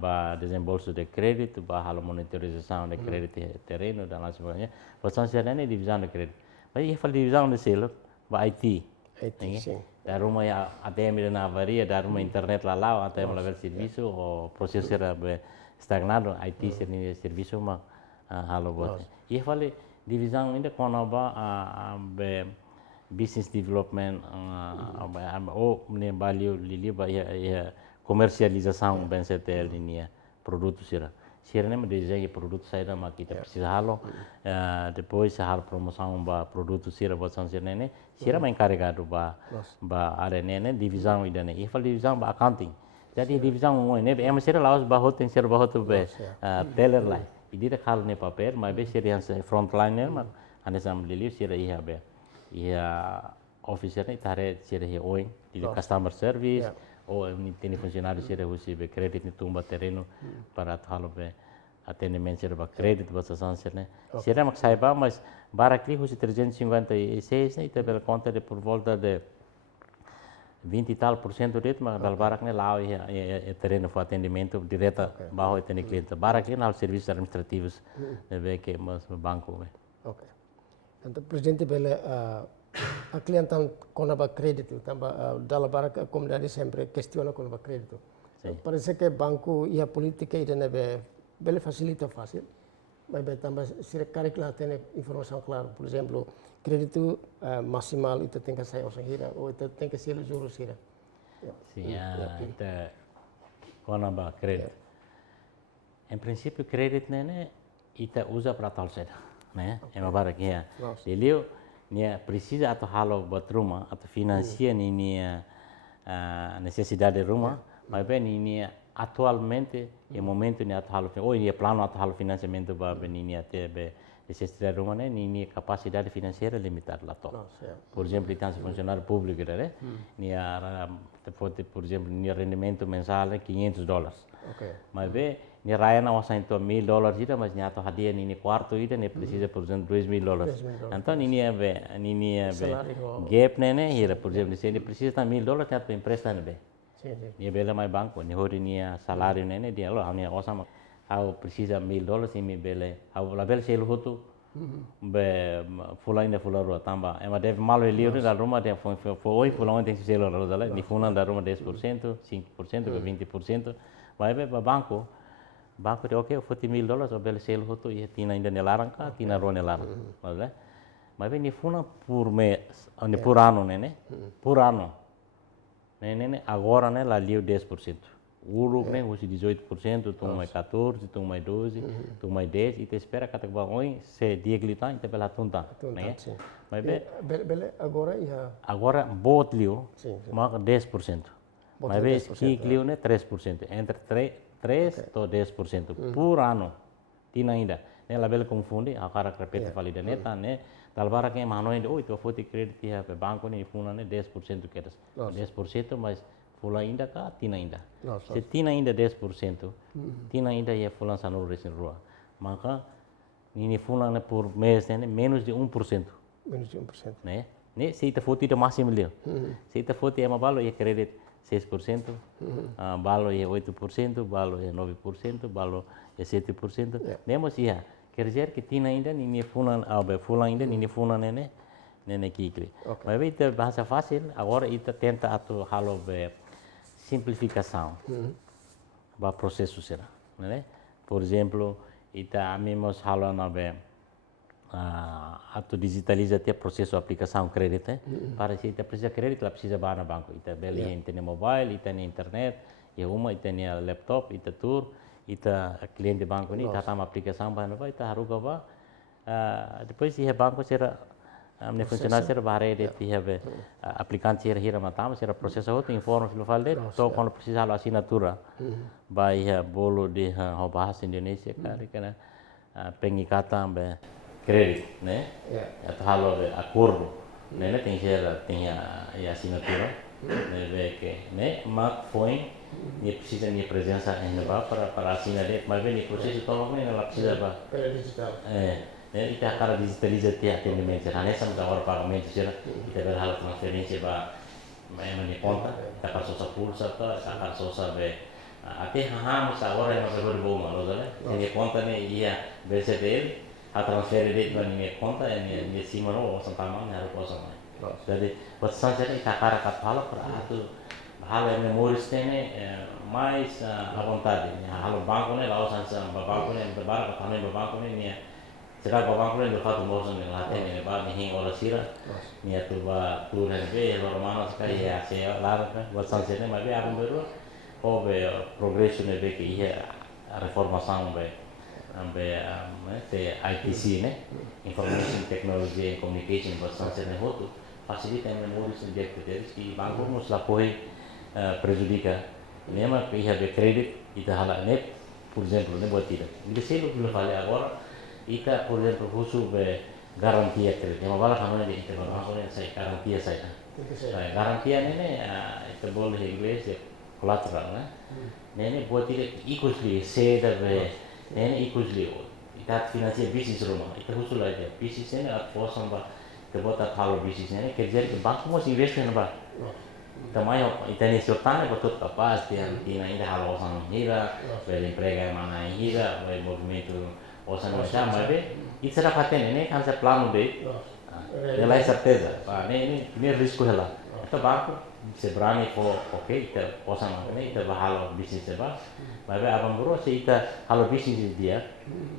ba desembolso de crédito ba halo monitorização de crédito terreno dan lain sebagainya bosan sira né divisão de crédito mas ia fale divisão de selo ba IT da rumah ya ATM na avaria da rumah internet lalau ATM level serviço o processo era stagnado IT serviço ma halo buat ia fale divisão ainda quando ba be business development ne value lili ba ia comercialização ben setel ini produto sira ne desenho produto saída ma kita precisa halo depois hal promoção ba produto sira bosan sira ne sira ma encarregado ba are ne divisão ida ne ia divisão ba accounting jadi divisão ne em sira laos ba hoten sira ba hotu be teller lai idira hal ne papel ma be sira frontline ma anesam lili sira ia be ia officer itare sira he oi di customer service o ni teni funcionário sira husi be credit ni tumba terreno para halo be atendimento será para crédito, para sancer, né? Será que saiba, mas Barakli, os 356, né? E tem pela conta de por volta de 20 e tal por cento de mas dal Barak, né? Lá é terreno para atendimento direto, bajo o cliente. Barakli, não serviços administrativos, né? Que mas banco, né? Ok. Então, presidente, pela a cliente com a crédito, também dal Barak a comunidade sempre questiona com a crédito. Parece que banco e a política ainda não é facilita fácil, mas também se quer que lá tenha informação clara, por exemplo, crédito maximal itu tem que sair ou itu tem que ser juros sira. Sim, então com a crédito. Em princípio, crédito né, ita usa para tal seda, né? É uma barra que é. Ele precisa atau halo buat rumah atau financia necessidade de rumah, mas bem ini atualmente é momento ni atau halo ini plano atau halo financiamento ba ini até necessidade de rumah né, ini capacidade financeira limitada lá to. Por exemplo, tem funcionário público né, ni por exemplo, ni rendimento mensal $500. Mas bem ni raya na wasa itu $1,000 ida, mas ni atau hadiah ni quarto ida ni precisa por exemplo $2,000. Então ini gap né, ira por exemplo se ni precisa $1,000 ni atau empresta né. Ni bela mai banco, ni hori ni salário né, dia lo ni wasa au precisa $1,000 ni bela au la bela selo hotu be fulana fularo tamba ema deve malo livre da Roma tem foi fulano tem selo lá ni fulana da Roma 10%, 5%, 20%, vai be banco de ok, eu fui $1,000, eu bela selo hotu e tina ainda nelarang ka, tina ro nelarang, mas be ni fulana por mês, ni por ano né, por ano, né agora né lá liu 10%. Uruk né, usi 18%, tu mais 14, tu mais 12, tu mais 10, e te espera que até hoje se dia que lita, então pela tunta, né? Mas bele agora bot liu, mas 10%. Mas vez que liu né 3%, entre 3 to 10% por ano, tina ainda. Né, la bele confunde, a cara repete valida neta, né? Talvara que mano ainda, oi, tu foi crédito ya pe banco né, funa né 10% que eras, 10%, mas fula ainda cá, tina ainda. Se tina ainda 10%, tina ainda é fulan sanur resin rua. Maka ini fulan por mês né, menos de 1%. Menos de 1%. Né? Né? Se ita foto ita máximo ali. Se ita foto é uma balo é crédito 6%, balo é 8%, balo é 9%, balo é 7%. Nemos ia, quer dizer que tina ainda ini fulan ainda ini fulan né kikli. Mas ita bahasa fácil, agora ita tenta atu halo simplificação do processo será, né? Por exemplo, ita amemos halo na atu digitaliza até processo aplicação crédito, para se ita precisa crédito, ela precisa bar na banco, ita beli internet mobile, ita na internet, e ita na laptop, ita tour, ita cliente banco ni, ita tama aplicação ba na ba, ita haruga ba, depois se banco será amne funcionário será barre de tiave aplicante será hira matam será processo outro informa filo falde to quando precisa a assinatura vai bolo de bahasa Indonesia cara pengi kata be crédito né atau halo be acordo né tem a assinatura né be que né mak foi ni precisa ni presença em ba para assinar mas bem ni processo todo né ela precisa ba digital ita akan digitaliza ti atendimento né sama da hora pagamento será ita berhal transferência ba memang ni conta ita akan sosa pulsa ka akan sosa be até haham sa hora yang berbau malo né ni conta ne ia BCTL a transfer de ni conta ni cima no santama ni harus kosong jadi buat saja ita akan kapala para atu hal yang memoris ne mais à vontade halo banco ne lao sansa banco ne berbar ka ne banco ne ni será que banco ele faz moço ne lá tem ne ba ni ora sira ni atu ba tu ne be lo romano sekali ya se lá buat sanse ne mas be abang beru o be progresso ne be que ia reformação be te ITC ne information technology and communication buat sanse ne hotu facilita em memória subject deles que banco nos lá foi prejudica nema que ia be crédito e da hala net por exemplo ne buat tidak ini selo que vale agora ita por exemplo khusus be garantia kredit yang malah kamu di itu bank saya garantia saya garantia ini itu boleh Inggris ya collateral nah ini buat tidak ikut di seda be ini ikut liu. Kita finansial bisnis rumah, kita khusus aja. Bisnis ini at posam ba, kita buat kalau bisnis ini kerja ke bank mau investment ba. Kita mayo, kita ni sultan betul kapas dia tina ini hal osang hira, beli prega mana hira, beli movimento osang macam apa. Itu serah paten ini kan saya plan udah. Nilai certeza, ini risiko lah. Kita bank seberani ko oke, kita osang ini kita bahalo bisnis apa. Tapi abang bro sih kita halo bisnis dia,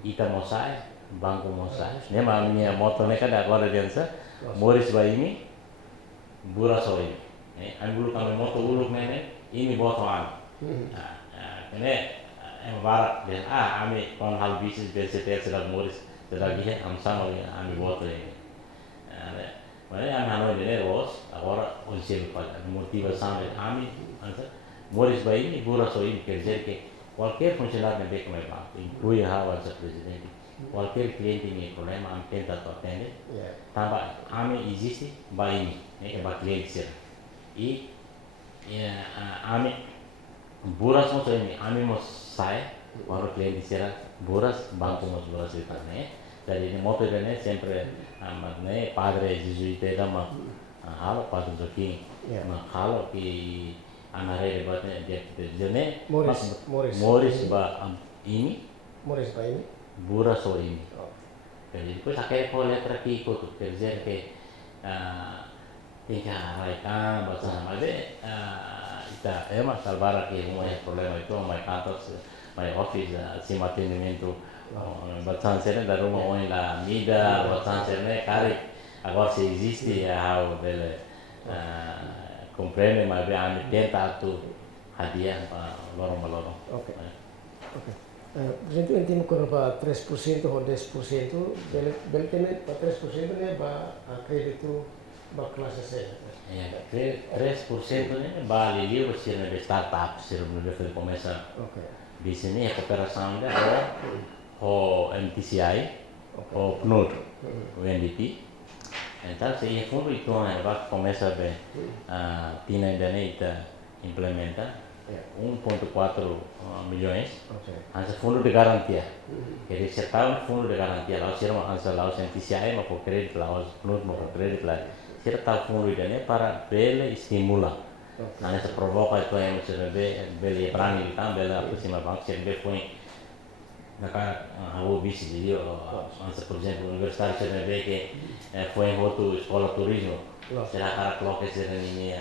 kita mau saya, bangku mau saya. Ini mamanya motor ini kan ada dia sa, Morris ini, buras ini. Anggur kami motor uluk ini botoan. Ini barat dia, kami kon hal bisnis BCT sedang Morris, sedang dia, sama kami boto ini. Mana anu ini ros, agora unsur pada motivasi sampai kami, Morris ini buras ini kerja ke. Qualquer funcionário da BEC inclui a vice-presidente, qualquer cliente tem problema, a tenta atender, também existe baini, é cliente e ame buras mo ini, ame mo sai, para cliente será buras, banco mo buras itu né, dari moto ini sempre né padre jesuita da ma halo padre Joaquim, ma halo que anare debatnya dia jene Morris ba ini buras so ini jadi ko sakay ko letra ki ko to kerja ke tinggal raikan bahasa sama de ita mas salvar que um problema itu my kantor my office si mantenimento bahasa sene da rumah oni la mida bahasa sene kari agora se existe how dele compreende, mas a tenta tu hadiah lorong melorong. Oke. Presidente entendo que para 3% ou 10%, bel tem para 3% né para crédito para classe C. Ya, 3% ini bali dia bersih dari startup, sebelum dia começa. Di sini ya koperasi ada o MTCI, o PNUD, o NDP. Então, se ia fundo itu vai começar a Tina Indonesia implementa 1,4 milhões, esse fundo de garantia. Jadi setahun fundo de garantia, lalu sirma ansa lalu NTCI mau kredit lalu PNUD mau kredit lah. Sirta fundo ini para beli stimula. Nanti se provoca itu yang macam beli berani kita beli apa sih bank CNB punya. Naka aku bisa jadi ansa por exemplo Universidade CNB que foi em outro escola turismo. Será cara coloca esse ini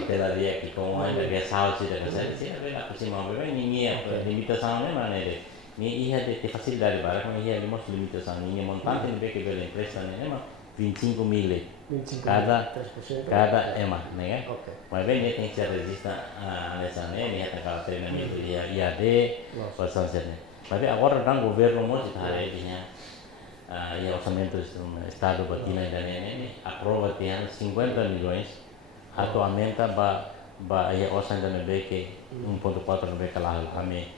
hotelaria que com ainda guest house da casa sih apa sih mau beli ini limitação mana ini. Ini ia de facilidade para com ia limos limitação ini montante ini que beli empresa ini mah 25 mil cada emma, né? Mas bem ele tem que ser resista nessa né, ele tem que treinamento IAD, bastante né. Mas agora o governo muito está aí e orçamento do estado batina dan ini aprova tiang 50 milhões atualmente ba ya orçamento da BK 1,4 BK lah kami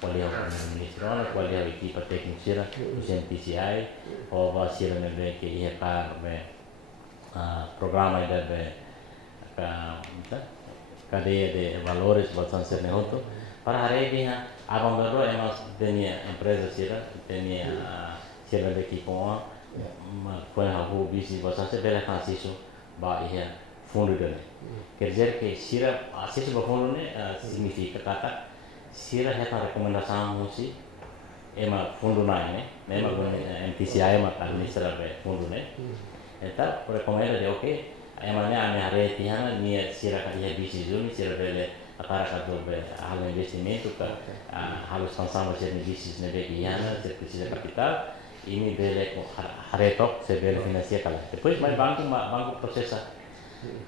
kualiah administrasi kualiah equipa técnica o CNPCI ou ba sira na BK ia programa da cadeia de valores bastante neutro para hari ini abang baru emas denia empresa sira denia sira de equipo foi aku bisnis bastante bela kansiso ba ia fundo dele quer dizer que sira acesso ba fundo ne significa kata sira heta rekomendação musi ema fundo na ne ema MTCI ema administrar fundo ne eta recomenda de okay emangnya ame hari tiana ni sira kadia bisnis dulu sira bele akara kado be hal investimento ka harus sama sira bisnis ne be iana sira capital ini bele haretok se bele finansial kala depois mais banco processa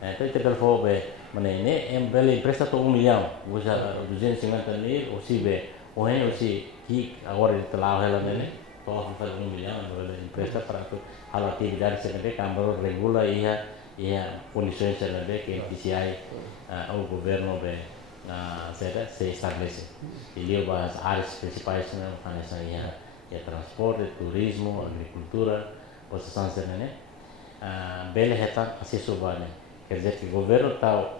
então itu kalau be mana ini bele empresa to 1 milhão usa 250 mil ou se be ou é ou se que agora ele telah ela ne to 1 milhão bele empresa para tu hal atividade CNB Câmara regula ia condições CNB que PCI o governo se estabelece. Ele as áreas principais nessa ia transporte, turismo, agricultura, processão CNB. Bele heta acesso bane. Quer dizer que o governo tá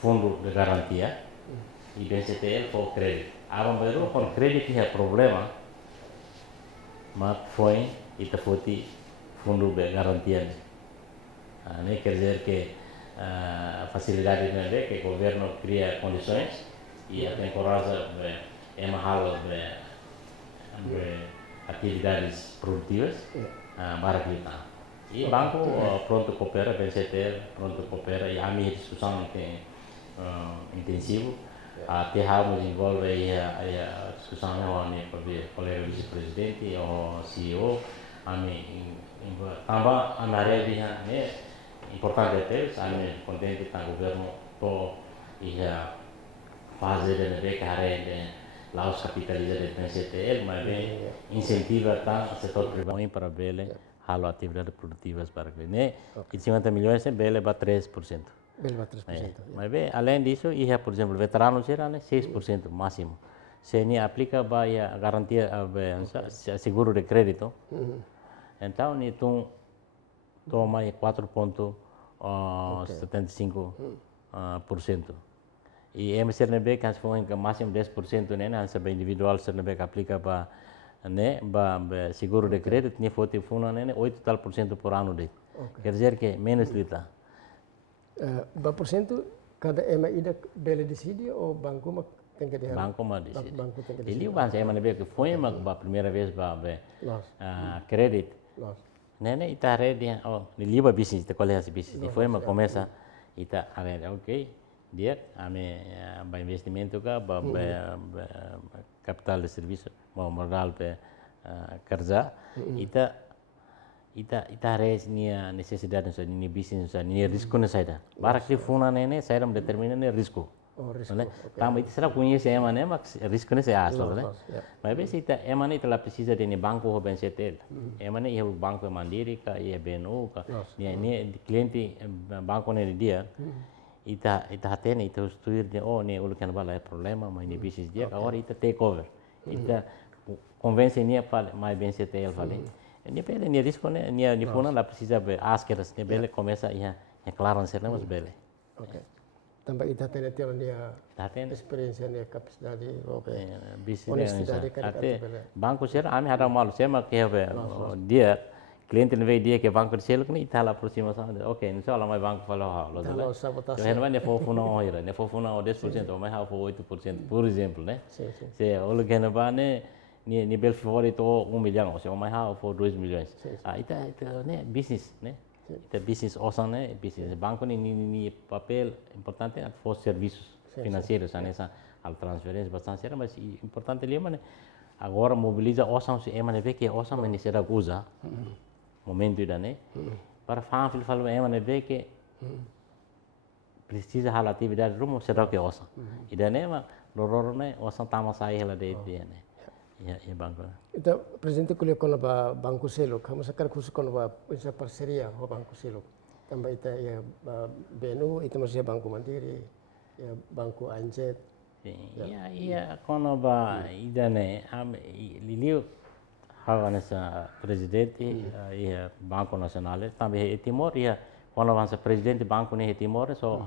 fundo de garantia e BNCTL for crédito. Abang baru com crédito é problema mas foi ita foti fundo be garantia. Né quer dizer que facilidade de que o governo cria condições e até encoraja mahal atividades produtivas para kita. E banco pronto coopera, BNCT pronto coopera e a minha discussão que intensivo até harus envolve a discussão com o colega vice-presidente ou CEO também a área de importante é contente com o governo to ia fazer de carreira lá os capitaliza de PNCTL, mas bem incentiva o setor privado para bele halo atividades produtivas para que né e 50 milhões é bele para 3%. Bele para 3%. Mas bem além disso ia por exemplo veteranos será 6% máximo. Se nem aplica vai a garantia seguro de crédito. Então itu toma 4,75%. E MCRNB kan se for máximo 10% né, ansa individual CRNB que aplica para né, seguro de crédito, nem foi funa né, 8% por ano de. Quer dizer que menos lita. Berapa persen cada EMA ida bela decide ou banco tem que banco mas decide. Banco tem que decide. Ele vai EMA nebe que foi mas a primeira vez crédito. Né, ita rede oh, liba business te colhe esse business. Foi mas começa ita rede, ok. Dia ame investimento ka capital de serviço modal pe kerja ita res nia necessidade ni business ni risco ne saida barak di funa nene saya determina ne risco também itu será conhece ema né mas risco ne saya asal né mas bem ita ema ne ela precisa de banco ou BNCTL ema ne o banco Mandiri ka e BNU ka ni cliente banco ne dia ita hatene ita ustuir de oh ne ulukan bala problema mas ni business dia agora ita take over ita convence nia para mais BNCTL vale ni pele ni risco ne ni funa la precisa be askeras ne bele começa ia claro ser mas bele okay tambah ita tene telo nia experiência nia capacidade business ate banco ser ami ada malu sema que dia cliente ne veio dia que banco de selo que está lá aproximação ok não sei lá mais banco falou ha lo dela então vai ne fofuna oira ne fofuna 10% ou mais ha 8% por exemplo né se o lo que ne va ne ni bel favorito 1 milhão ou se mais ha for 2 milhões ita né business né ita business osan né business banco ni papel importante for serviços financeiros nessa al transferência bastante séria mas importante lembra né agora mobiliza osan se ema ne vê que osan mas será usa momento ida né para família falo ema ne vê que precisa hal atividade rumo será que osan ida né mas loror né osan tama sai ela de dia né ya banco ita presidente kuliah kono ba banco selo kamu sekarang khusus kono ba bisa parceria ho banco selo tambah ita ya BNU ita masih banco Mandiri ya banco ANZ ya kono ba ida ne liliu hawa nessa presidente ya banco nasional também Timor ya kono vansa presidente banco ne Timor so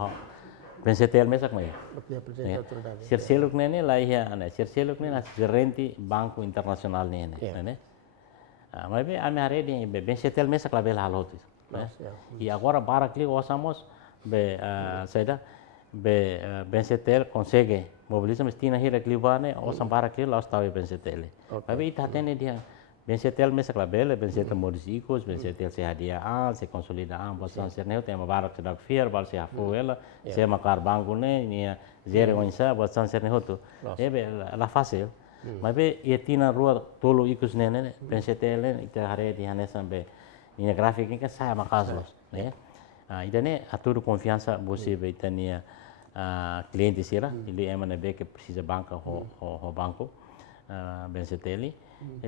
BNCTL mesak mai. Serseluk nene lah ya, serseluk nene gerente banco internasional nene, né? Mas bem, a minha rede BNCTL mesak lah bela halot isso, né? E agora para que osamos saída BNCTL consegue mobilizar mas tina hira klibane osam para que lá está o BNCTL. Mas bem, itu hatene dia BNCTL mesak lah bela BNCTL modisicos BNCTL se hadia se consolida bosan serneu tema barak sedak fier bal se afuela se makar banco ne ni zero onsa bosan serneu tu ebe la fácil mas be tina rua tolo ikus ne BNCTL ita hare di hanesan be ni grafik que sai makasos né ida ne atur confiança você be tania cliente sira ele emana be que precisa banca ho banco BNCTL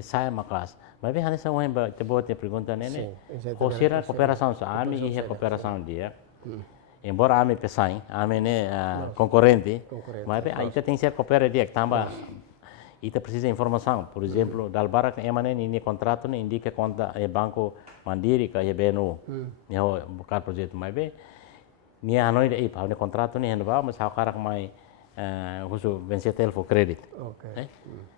saya makas. Mas bem, hanessa uma te boa te pergunta nene. Ou será cooperação só? Ami e cooperação dia. Embora ami pesai, ami ne concorrente. Mas bem, aí tem que ser coopera dia. Tamba, ita precisa informação. Por exemplo, dalbarak emane ni contrato ne indica conta e banco Mandiri ka e BNU. Ni ho bukan projeto mas bem. Ni hanoi de ipa ne contrato ni henba mas hau karak mai khusus BNCTL for credit.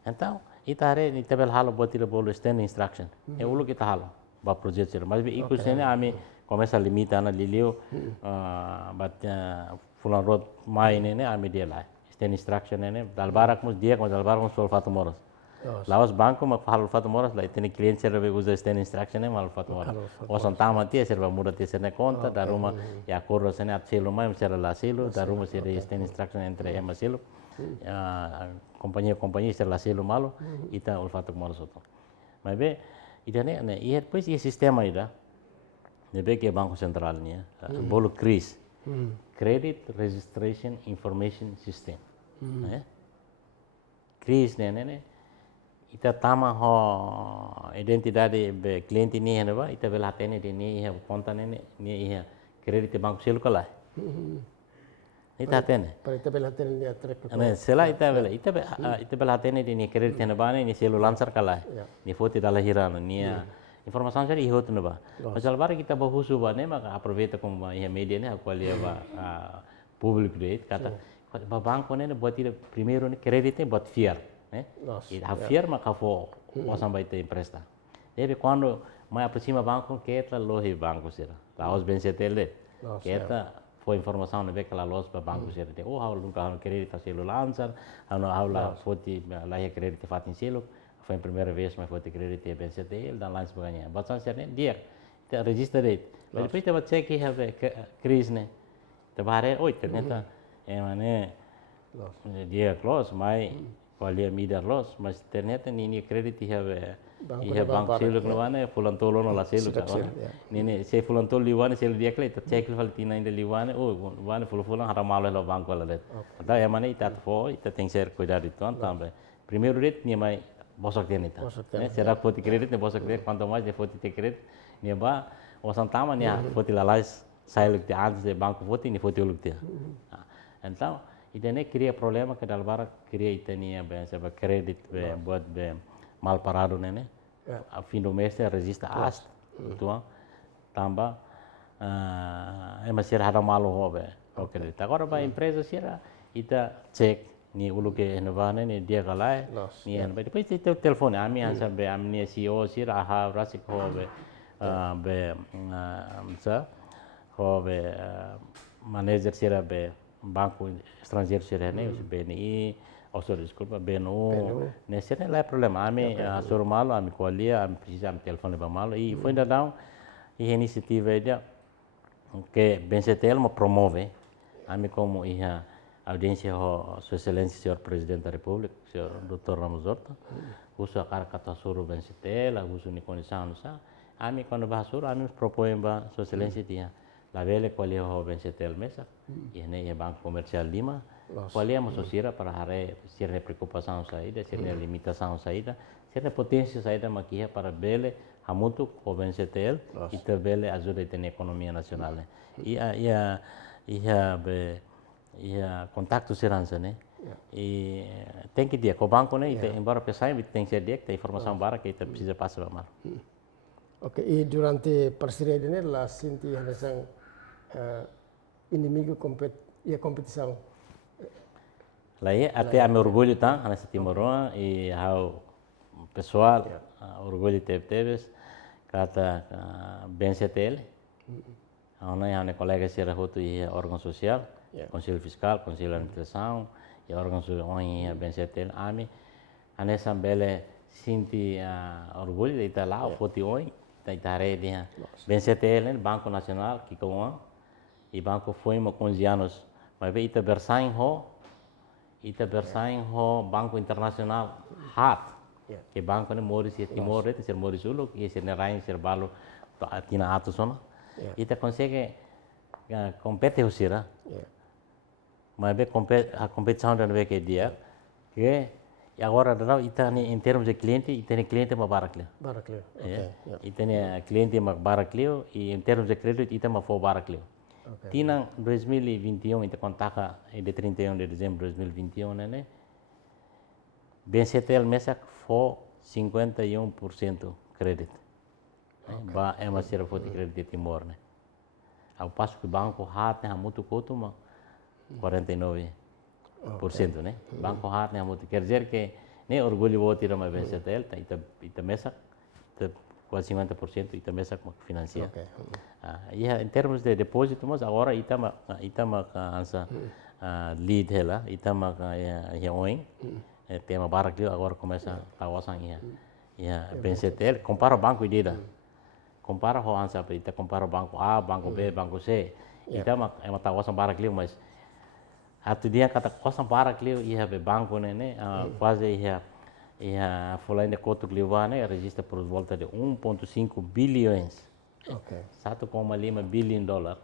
Então ita hare ni tabel halo botira bolo stand instruction ulu kita halo ba project sira mas be iku sene ami começa limita na lilio bat fulan road mai nene ami dia lai stand instruction nene dalbarak mus dia com dalbarak mus sol fatu moros laos banco mak halo fatu moros lai tene cliente sira be usa stand instruction ne mal fatu moros osan tama tia sira muda tia sene conta da ruma ya corro sene at selo mai sira la selo da ruma sira stand instruction entre ema selo companhia sira la selo malo ita ul fatu moros oto mas be ita ne e depois e sistema ida ne be que banco central ne bolo CRIS Credit Registration Information System CRIS ne ita tama ho identidade be cliente ni hena ba ita bela tene de ni ha conta ne ni ha credit banco selo kala ita tene Para ita bela tene dia trek. ane sela ita bela tene de ni credit hena ba ni selo lancar kala ni foto dala hirana ni informação jadi ihot no ba masal bar kita bahusu ba ne maka aproveita como ia media ne qual ia ba público rate kata ba banco ne buat ida primeiro ne credit ne buat fiar e a fiar maka fo osam ba ita empresta deve quando mai aproxima banco que eta lohe banco sira la os bensetele que eta foi informação ne be kala los ba banco sira de oh hau nunca hau credit a selo lançar hau la foti la ia credit fatin selo foi a primeira vez mas foi ter credit e bensetele dan lain sebagainya bacaan sira dia te register rate mas depois te bat check have crise ne te bare oi ternyata emane dia close mai qualia media loss mas ternyata ni credit have ia bank selo keluane fulan tolo no la selo ka ni se fulan tolo liwane selo dia kle te check fal tina inde liwane oh wane fulan hara malo lo banco la let da emane ita fo ita tem ser cuidado então também primeiro rate ni mai bosok dia nita será foti credit ne bosok dia quanto mais de foti te credit ni ba osan tama ni foti la lais sai luk dia antes de banco foti ni foti luk dia então ita ne cria problema que dalbara cria ita ni bem se credit buat be mal parado ne a fim do mês registra ast tu tamba masih ada malu hobe credit agora ba empresa sira ita check ni ulu ke novane ni dia kalai ni en depois te telefone ami ansa be amni CEO sira ha rasik hobe be sa hobe manager sira be banco estrangeiro sira ne BNI osso desculpa BNU ne sira lá problema ami asor malo ami qualia ami precisa ami telefone ba malo e foi ainda não e iniciativa dia que Bencetel mo promove ami como ia audiência ho Sua Excelência Senhor Presidente da República, Senhor Dr. Ramos Horta, usa cara kata suruh Bencetel, usa ni condição nusa, ami quando bahas suruh, ami propõe ba Sua Excelência dia, la vele qualia ho Bencetel mesa, ini ia Banco Comercial Lima, qualia mo sosira para hare sirne preocupação saída, sirne limitação saída, sirne potência saída maquia para vele hamutu ho Bencetel, ita vele ajuda na economia nacional, ia be contato serança né e tem que dia com o banco né embora pensar tem que ser dia que tem informação bara que kita precisa passar para mar. Ok, e durante parceria ini la sinti hanasang inimigo competição. Lá até a meu orgulho tá nessa timoroa e ao pessoal orgulho teve kata BNCTL Ana colega sira hotu e órgão social Conselho Fiscal, Conselho de Administração e órgãos onde BNCTL ami anessa bele sinti orgulho de estar lá o foti oi da rede BNCTL Banco Nacional que com e banco foi uma 15 anos mas ve ita bersaing ho Banco Internacional hat que banco ne Moris e Timor itu ser Moris Uluk e ser Nerain ser Balu tina atus sono ita consegue compete usira mas a competição da que dia que agora não ita em termos de cliente ita cliente ma barakle ita cliente ma barakle e em termos de crédito ita ma for barakle tina 2021 ita contaka de 31 de dezembro de 2021 né BNCTL mesak for 51% crédito ba é uma sera foto crédito de Timor né ao passo que o banco hat né muito coto ma 49%, né? Banco Hart né muito quer dizer que Ne orgulho buat tira ma BNCTL, ita mesak, quase 50% ita mesak mak financiar. Okay. Iya, em termos de depósito, mas agora ita mak ansa lead hela, ita mak ya oing, tema barak liu agora começa a wasang iya BNCTL, compara banco idida. Compara ho ansa ita compara banco A, banco B, banco C. Ita mak ema ta wasang barak liu, mas atu dia kata wasang barak liu iya be banco nene, quase ia folha de coto glivane registra por volta de 1,5 bilhões. Okay. 1,5 bilhão dólar.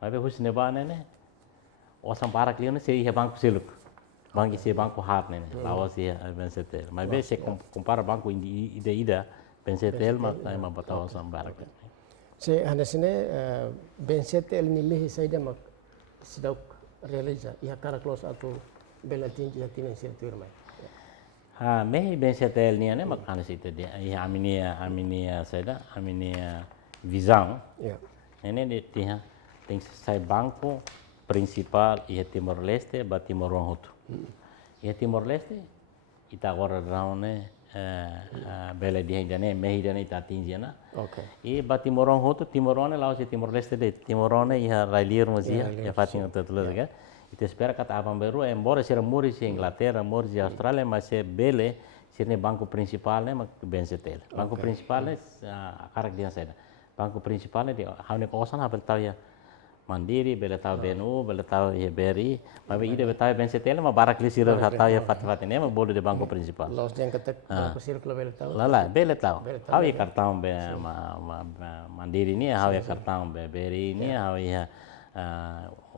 Mas be hus nebane ne wasang barak liu ne se ia banco siluk. Banco se banco hard ne lawas ia BNCTL. Mas be se compara banco ida BNCTL ma bata wasang barak. Se hana sine BNCTL ni mehi saida mak sidauk realiza ia cara close atau belatin ia tinen sirtuir mai. Mehi BNCTL ni ane mak hana sita dia. Ia aminia saida, aminia visão. Ini dia tem sai banco principal ia Timor Leste ba Timor Hutu. Ia Timor Leste ita agora raune bela dia jane mehi jane ita tinjana. Okay. E ba Timor Hutu Timor One laos Timor Leste de Timor One ia railir mazia ia fatinho tutulo kan. Ita espera kata abang baru embora ser muri se Inglaterra, muri se Austrália, mas se bele sirne banco principal ne mak BNCTL. Banco principal ne karak dia saida. Banco principal ne dia haune kosan ha beltau ya Mandiri, bele tau BNU, bele tau ya BRI, mas ida betau BNCTL ma barak li sira tau ya fat ne ma bolu de banco principal. Los yang ketek banco sirkulo bele tau. Lala bele tau. Hau ya kartão be Mandiri ni, hau ya kartão be BRI ni, hau ya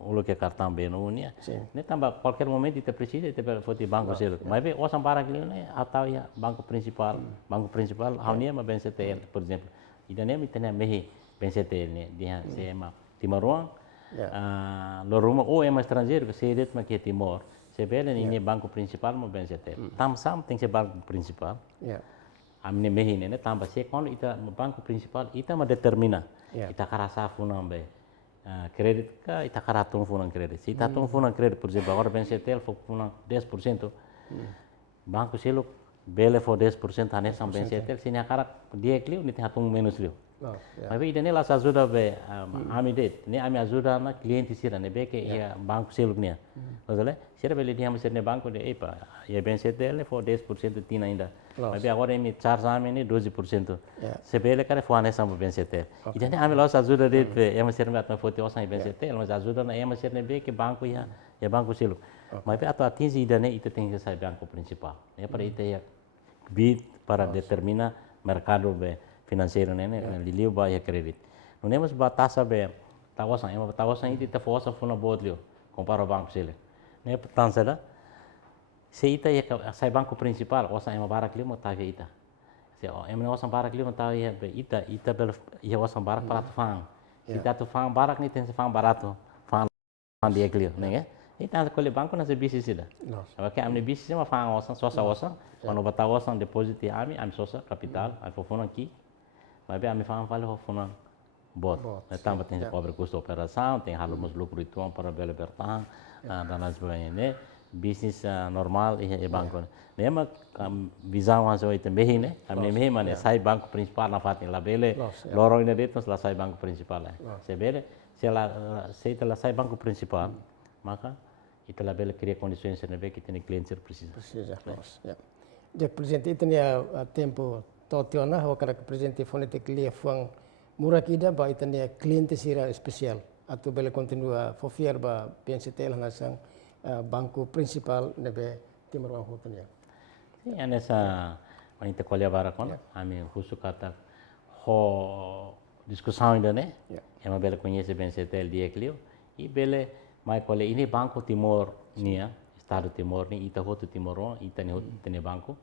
ulu que cartão BNU ni. Ne tambah qualquer momento ita precisa ita foti banco selo. Mas be osam barak li ne atau ya banco principal hau ni ma BNCTL por exemplo. Ida ne mitene mehi BNCTL ni dia se ma Timor lo rumah ema estrangeiro que se det ma que Timor. Se bele ni banco principal ma BNCTL. Tam sam tem se banco principal. Amne mehi ne tambah se kon ita banco principal ita ma determina. Ita karasa funam be. Kredit ka ita karatung funang kredit. Si ita tung funang kredit por exemplo agora BNCTL fo funang 10%. Banco siluk bele fo 10% hane sam BNCTL sini akarak dia kliu ni hatung minus liu. Tapi ida ne la ajuda be ami det. Ne ami ajuda na cliente sira ne be ke ia banco siluk nia. Betul? Sira bele dia mesir ne banco de epa. Ia BNCTL fo 10% tina ainda. Tapi agora ini charge ami ni 12%. Se bele kare fo hane sam BNCTL. Ida ne ami la ajuda det be ia mesir ne atma fo te osan BNCTL mas ajuda na ia mesir ne be ke banco ia banco siluk. Mas be atau atingi ida ne ita tem que sai banco principal. Ne para ita ia bid para determinar mercado be financeiro nene liliu ba ya kredit. No nemos ba taxa be tawasan iti ta fosa funa bodlio compara banco sele. Ne tansa da se ita ya sai banco principal osa ema barak limo ta ve ita. Se ema osa barak limo ta ya be ita bel ya osa barak para fang. Se ta tu fang barak ni tem se fang barato fang dia klio ne. Ita kole banco na se bisi sida. Oke amne bisi ma fang osa sosa quando bata osa deposit ami sosa capital ai fofona aqui. Mas bem, a minha fala fala fofona bot. Então, tem pobre custo operação, tem halumos lucro itu para bela bertahan dan lain sebagainya. Ne bisnis normal e banco. Ne mak visão hasil itu mehi ne, kami mehi mana sai banco principal na fatin la bele lorong ini itu la sai banco principal. Se bele se ita sai banco principal, maka ita la bele cria condições ne be que tem cliente precisa. Precisa. Dia presente itu ni tempo totiona ho kara presente fonete clia fuang murakida ba itania cliente sira especial atau bele continua fofiar ba BNCTL nasang banco principal nebe Timor Hutunia. Sim, nessa wanita kolya barakon, ami khusus kata ho discussão ainda né? Ema bele conhece BNCTL dia clio e bele mai kolya ini banco Timor nia, estado Timor ni ita hotu Timor, ita ni hotu tene banco.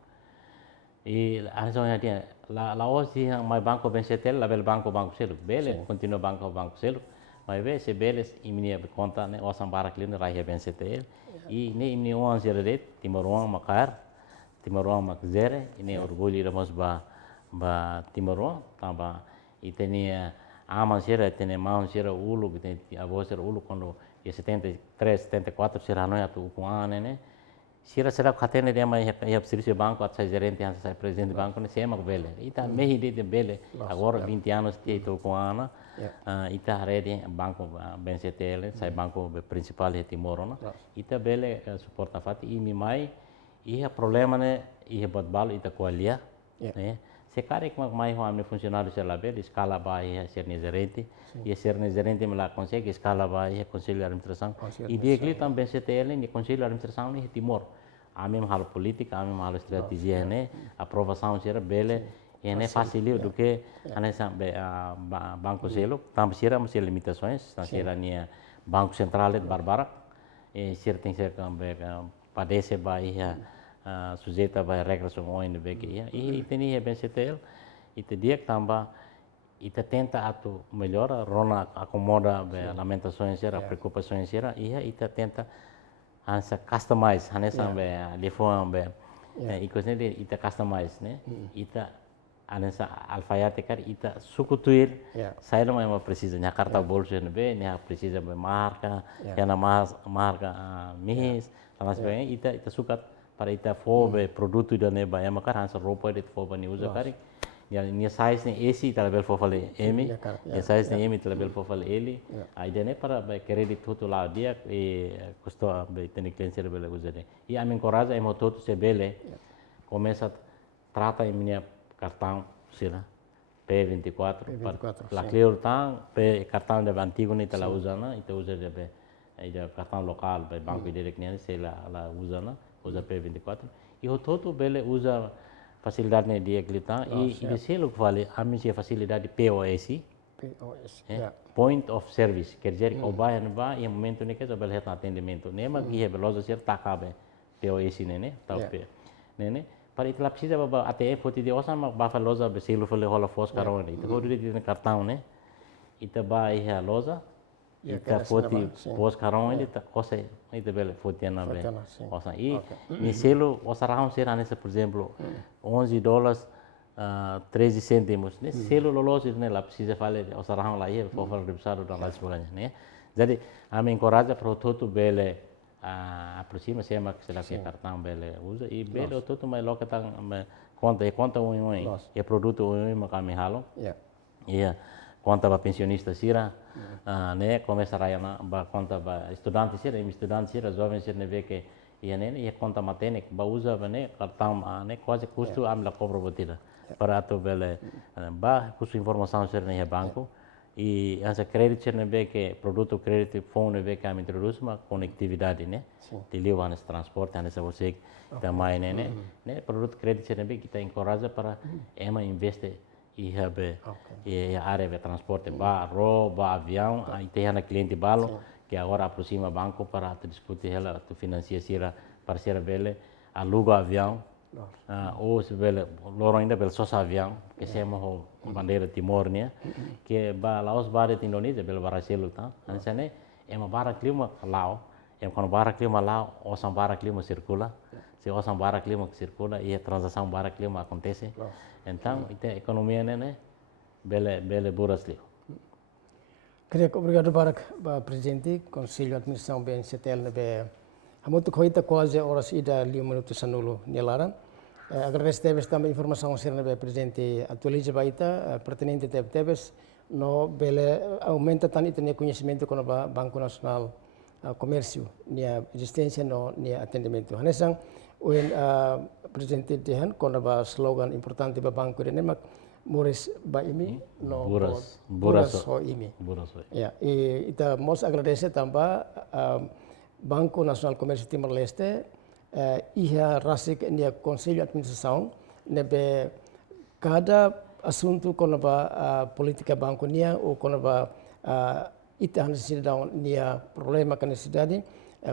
E anisanya dia la osi mai banco BNCTL la bel banco selu bele continua banco selu mai be se bele imini be conta ne osam barak lino raia BNCTL e ne imini on zere Timor makar Timor mak zere ini orgulho ramos ba Timor tamba itenia aman sera tene mau sera ulu tem avó sera ulu quando e 73 74 sera no atu kuane ne Sira serap katene dia mai ia serviço banco at sai gerente han sai presidente banco ne sema ko bele ita mehi de bele agora 20 anos te to com ana ita rede banco BNCTL sai banco principal he Timor na ita bele suporta fati imi mai ia problema ne ia botbal ita kualia né se karek mak mai ho amne funcionário ser label escala ba ia ser gerente ia ser gerente me la consegue escala ba ia conselho de administração e dia que também BNCTL ni conselho de administração ni Timor amem hal politik, amem hal strategia ne aprovação sira bele ene facilio do que ane sambe banco selo tam sira mas limitações tam sira nia banco central de Barbara e sira tem ser também padece baia sujeita baia regras o ONB que ia e teni BNCTL e te dia tamba ita tenta atu melhora rona acomoda lamentações sira preocupações sira ia ita tenta hansa customize hanesa be telefon be ikosne de ita customize ne ita hanesa alfaiate kar ita sukutuir saída mais precisa nya carta bolso ne be nya precisa be marca na marca mis mas bem ita sukat para ita fobe produto da ne ba makar hansa roupa de fobe ni usa kari nia size ne esi talabel fofale emi nia size ne emi talabel fofale eli aida ne para be credit tutu la dia e custo be teni cliente bele usare e a me encoraja emo tutu se bele começa trata em minha cartão sira P24 la clear tang pe cartão de antigo ni tala usana ita usa de be ida cartão local be banco direct ne se la usana usa P24 e o tutu bele usa facilidade ne dia glita e de selo que vale a minha facilidade POS point of service quer dizer o bairro vai em momento ne que já bele atendimento ne mas que é veloz ser tacabe POS ne tá ne para itla precisa ba até foti de osa mas ba loza be selo fale rola fos carona ita ko de cartão ne ita ba ia loza ita foti pos carona ita cosa ita bele foti na be osa e ni selo osa raun ser anessa por exemplo $11 13 cêntimos né selo lolosi né lá precisa falar osa raun lá ia for falar repsado da lá sebagainya né jadi a me encoraja para todo bele aproxima se ama que será que cartão bele usa e bele todo mais loca tang conta um e produto um makami halo ia conta ba pensionista sira né começa a na ba conta ba estudante sira jovem sira ne vê que ia né ia conta matene ba usa né cartão né quase custo am la cobro botida para to bele ba custo informação sira ne banco e essa crédito sira ne vê que produto crédito phone ne vê que am introduz uma conectividade né de levar nesse transporte nessa você também né produto crédito sira ne vê que está encoraja para ema investe e habe e área de transporte ba avião aí tem na cliente balo que agora aproxima banco para discutir ela tu financia sira parceira bele aluga avião ou se bele loro ainda bele só avião que se mo bandeira Timor né que ba laos bare de Indonésia bele Brasil tá ansane ema bara clima lao quando bara clima lao osam bara clima circula se osam bara clima circula e a transação bara clima acontece então ita economia né bele buras leo. Queria obrigado para presidente Conselho de Administração BNCTL be muito coisa quase horas ida 5 minutos sanulo nelaran agradeço teves também informação serna be presidente atualiza baita pertinente teves no bele aumenta tanto ne conhecimento com o Banco Nacional Comércio nia existência no nia atendimento hanesang when presidente dehan com o slogan importante ba banco de nemak Muris ba imi no buras ho imi ya e ita mos agradece tamba Banco Nacional Comércio Timor-Leste ia rasik nia Conselho de Administração nebe cada assunto com a política banco nia ou com a ita necessidade nia problema com a cidade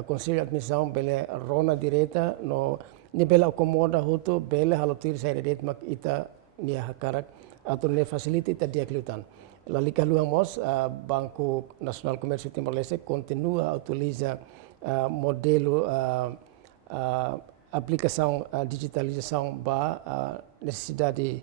Conselho de Administração bele rona direta no ni bele acomoda hutu bele halotir sai direito mak ita nia hakarak atau ne facilita ita dia kelutan. Lalika luang mos Banco Nacional Comércio Timor-Leste continua a utilizar modelo aplicação digitalização ba necessidade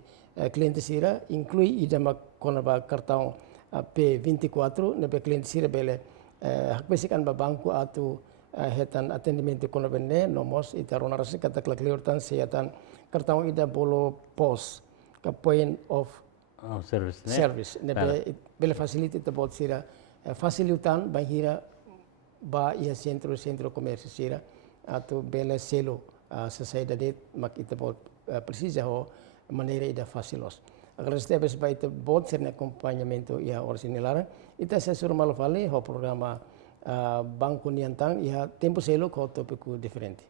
cliente sira inclui idama konaba cartão P24 nebe cliente sira bele hakbesikan ba banco atu hetan atendimento kono benne nomos ita rona rasi kata klakliurtan sehatan kartau ida bolo pos ka point of service ne service nebe bele facility te bot sira facilitan bahira ba ia centro komersi sira atau bele selo sesuai dari mak ita bot precisa ho maneira ida facilos agar setiap ba ita bot serna acompanhamento ia orsinelara ita sesur malofali ho programa Banco Niantang ia tempo selo ko topiku diferente.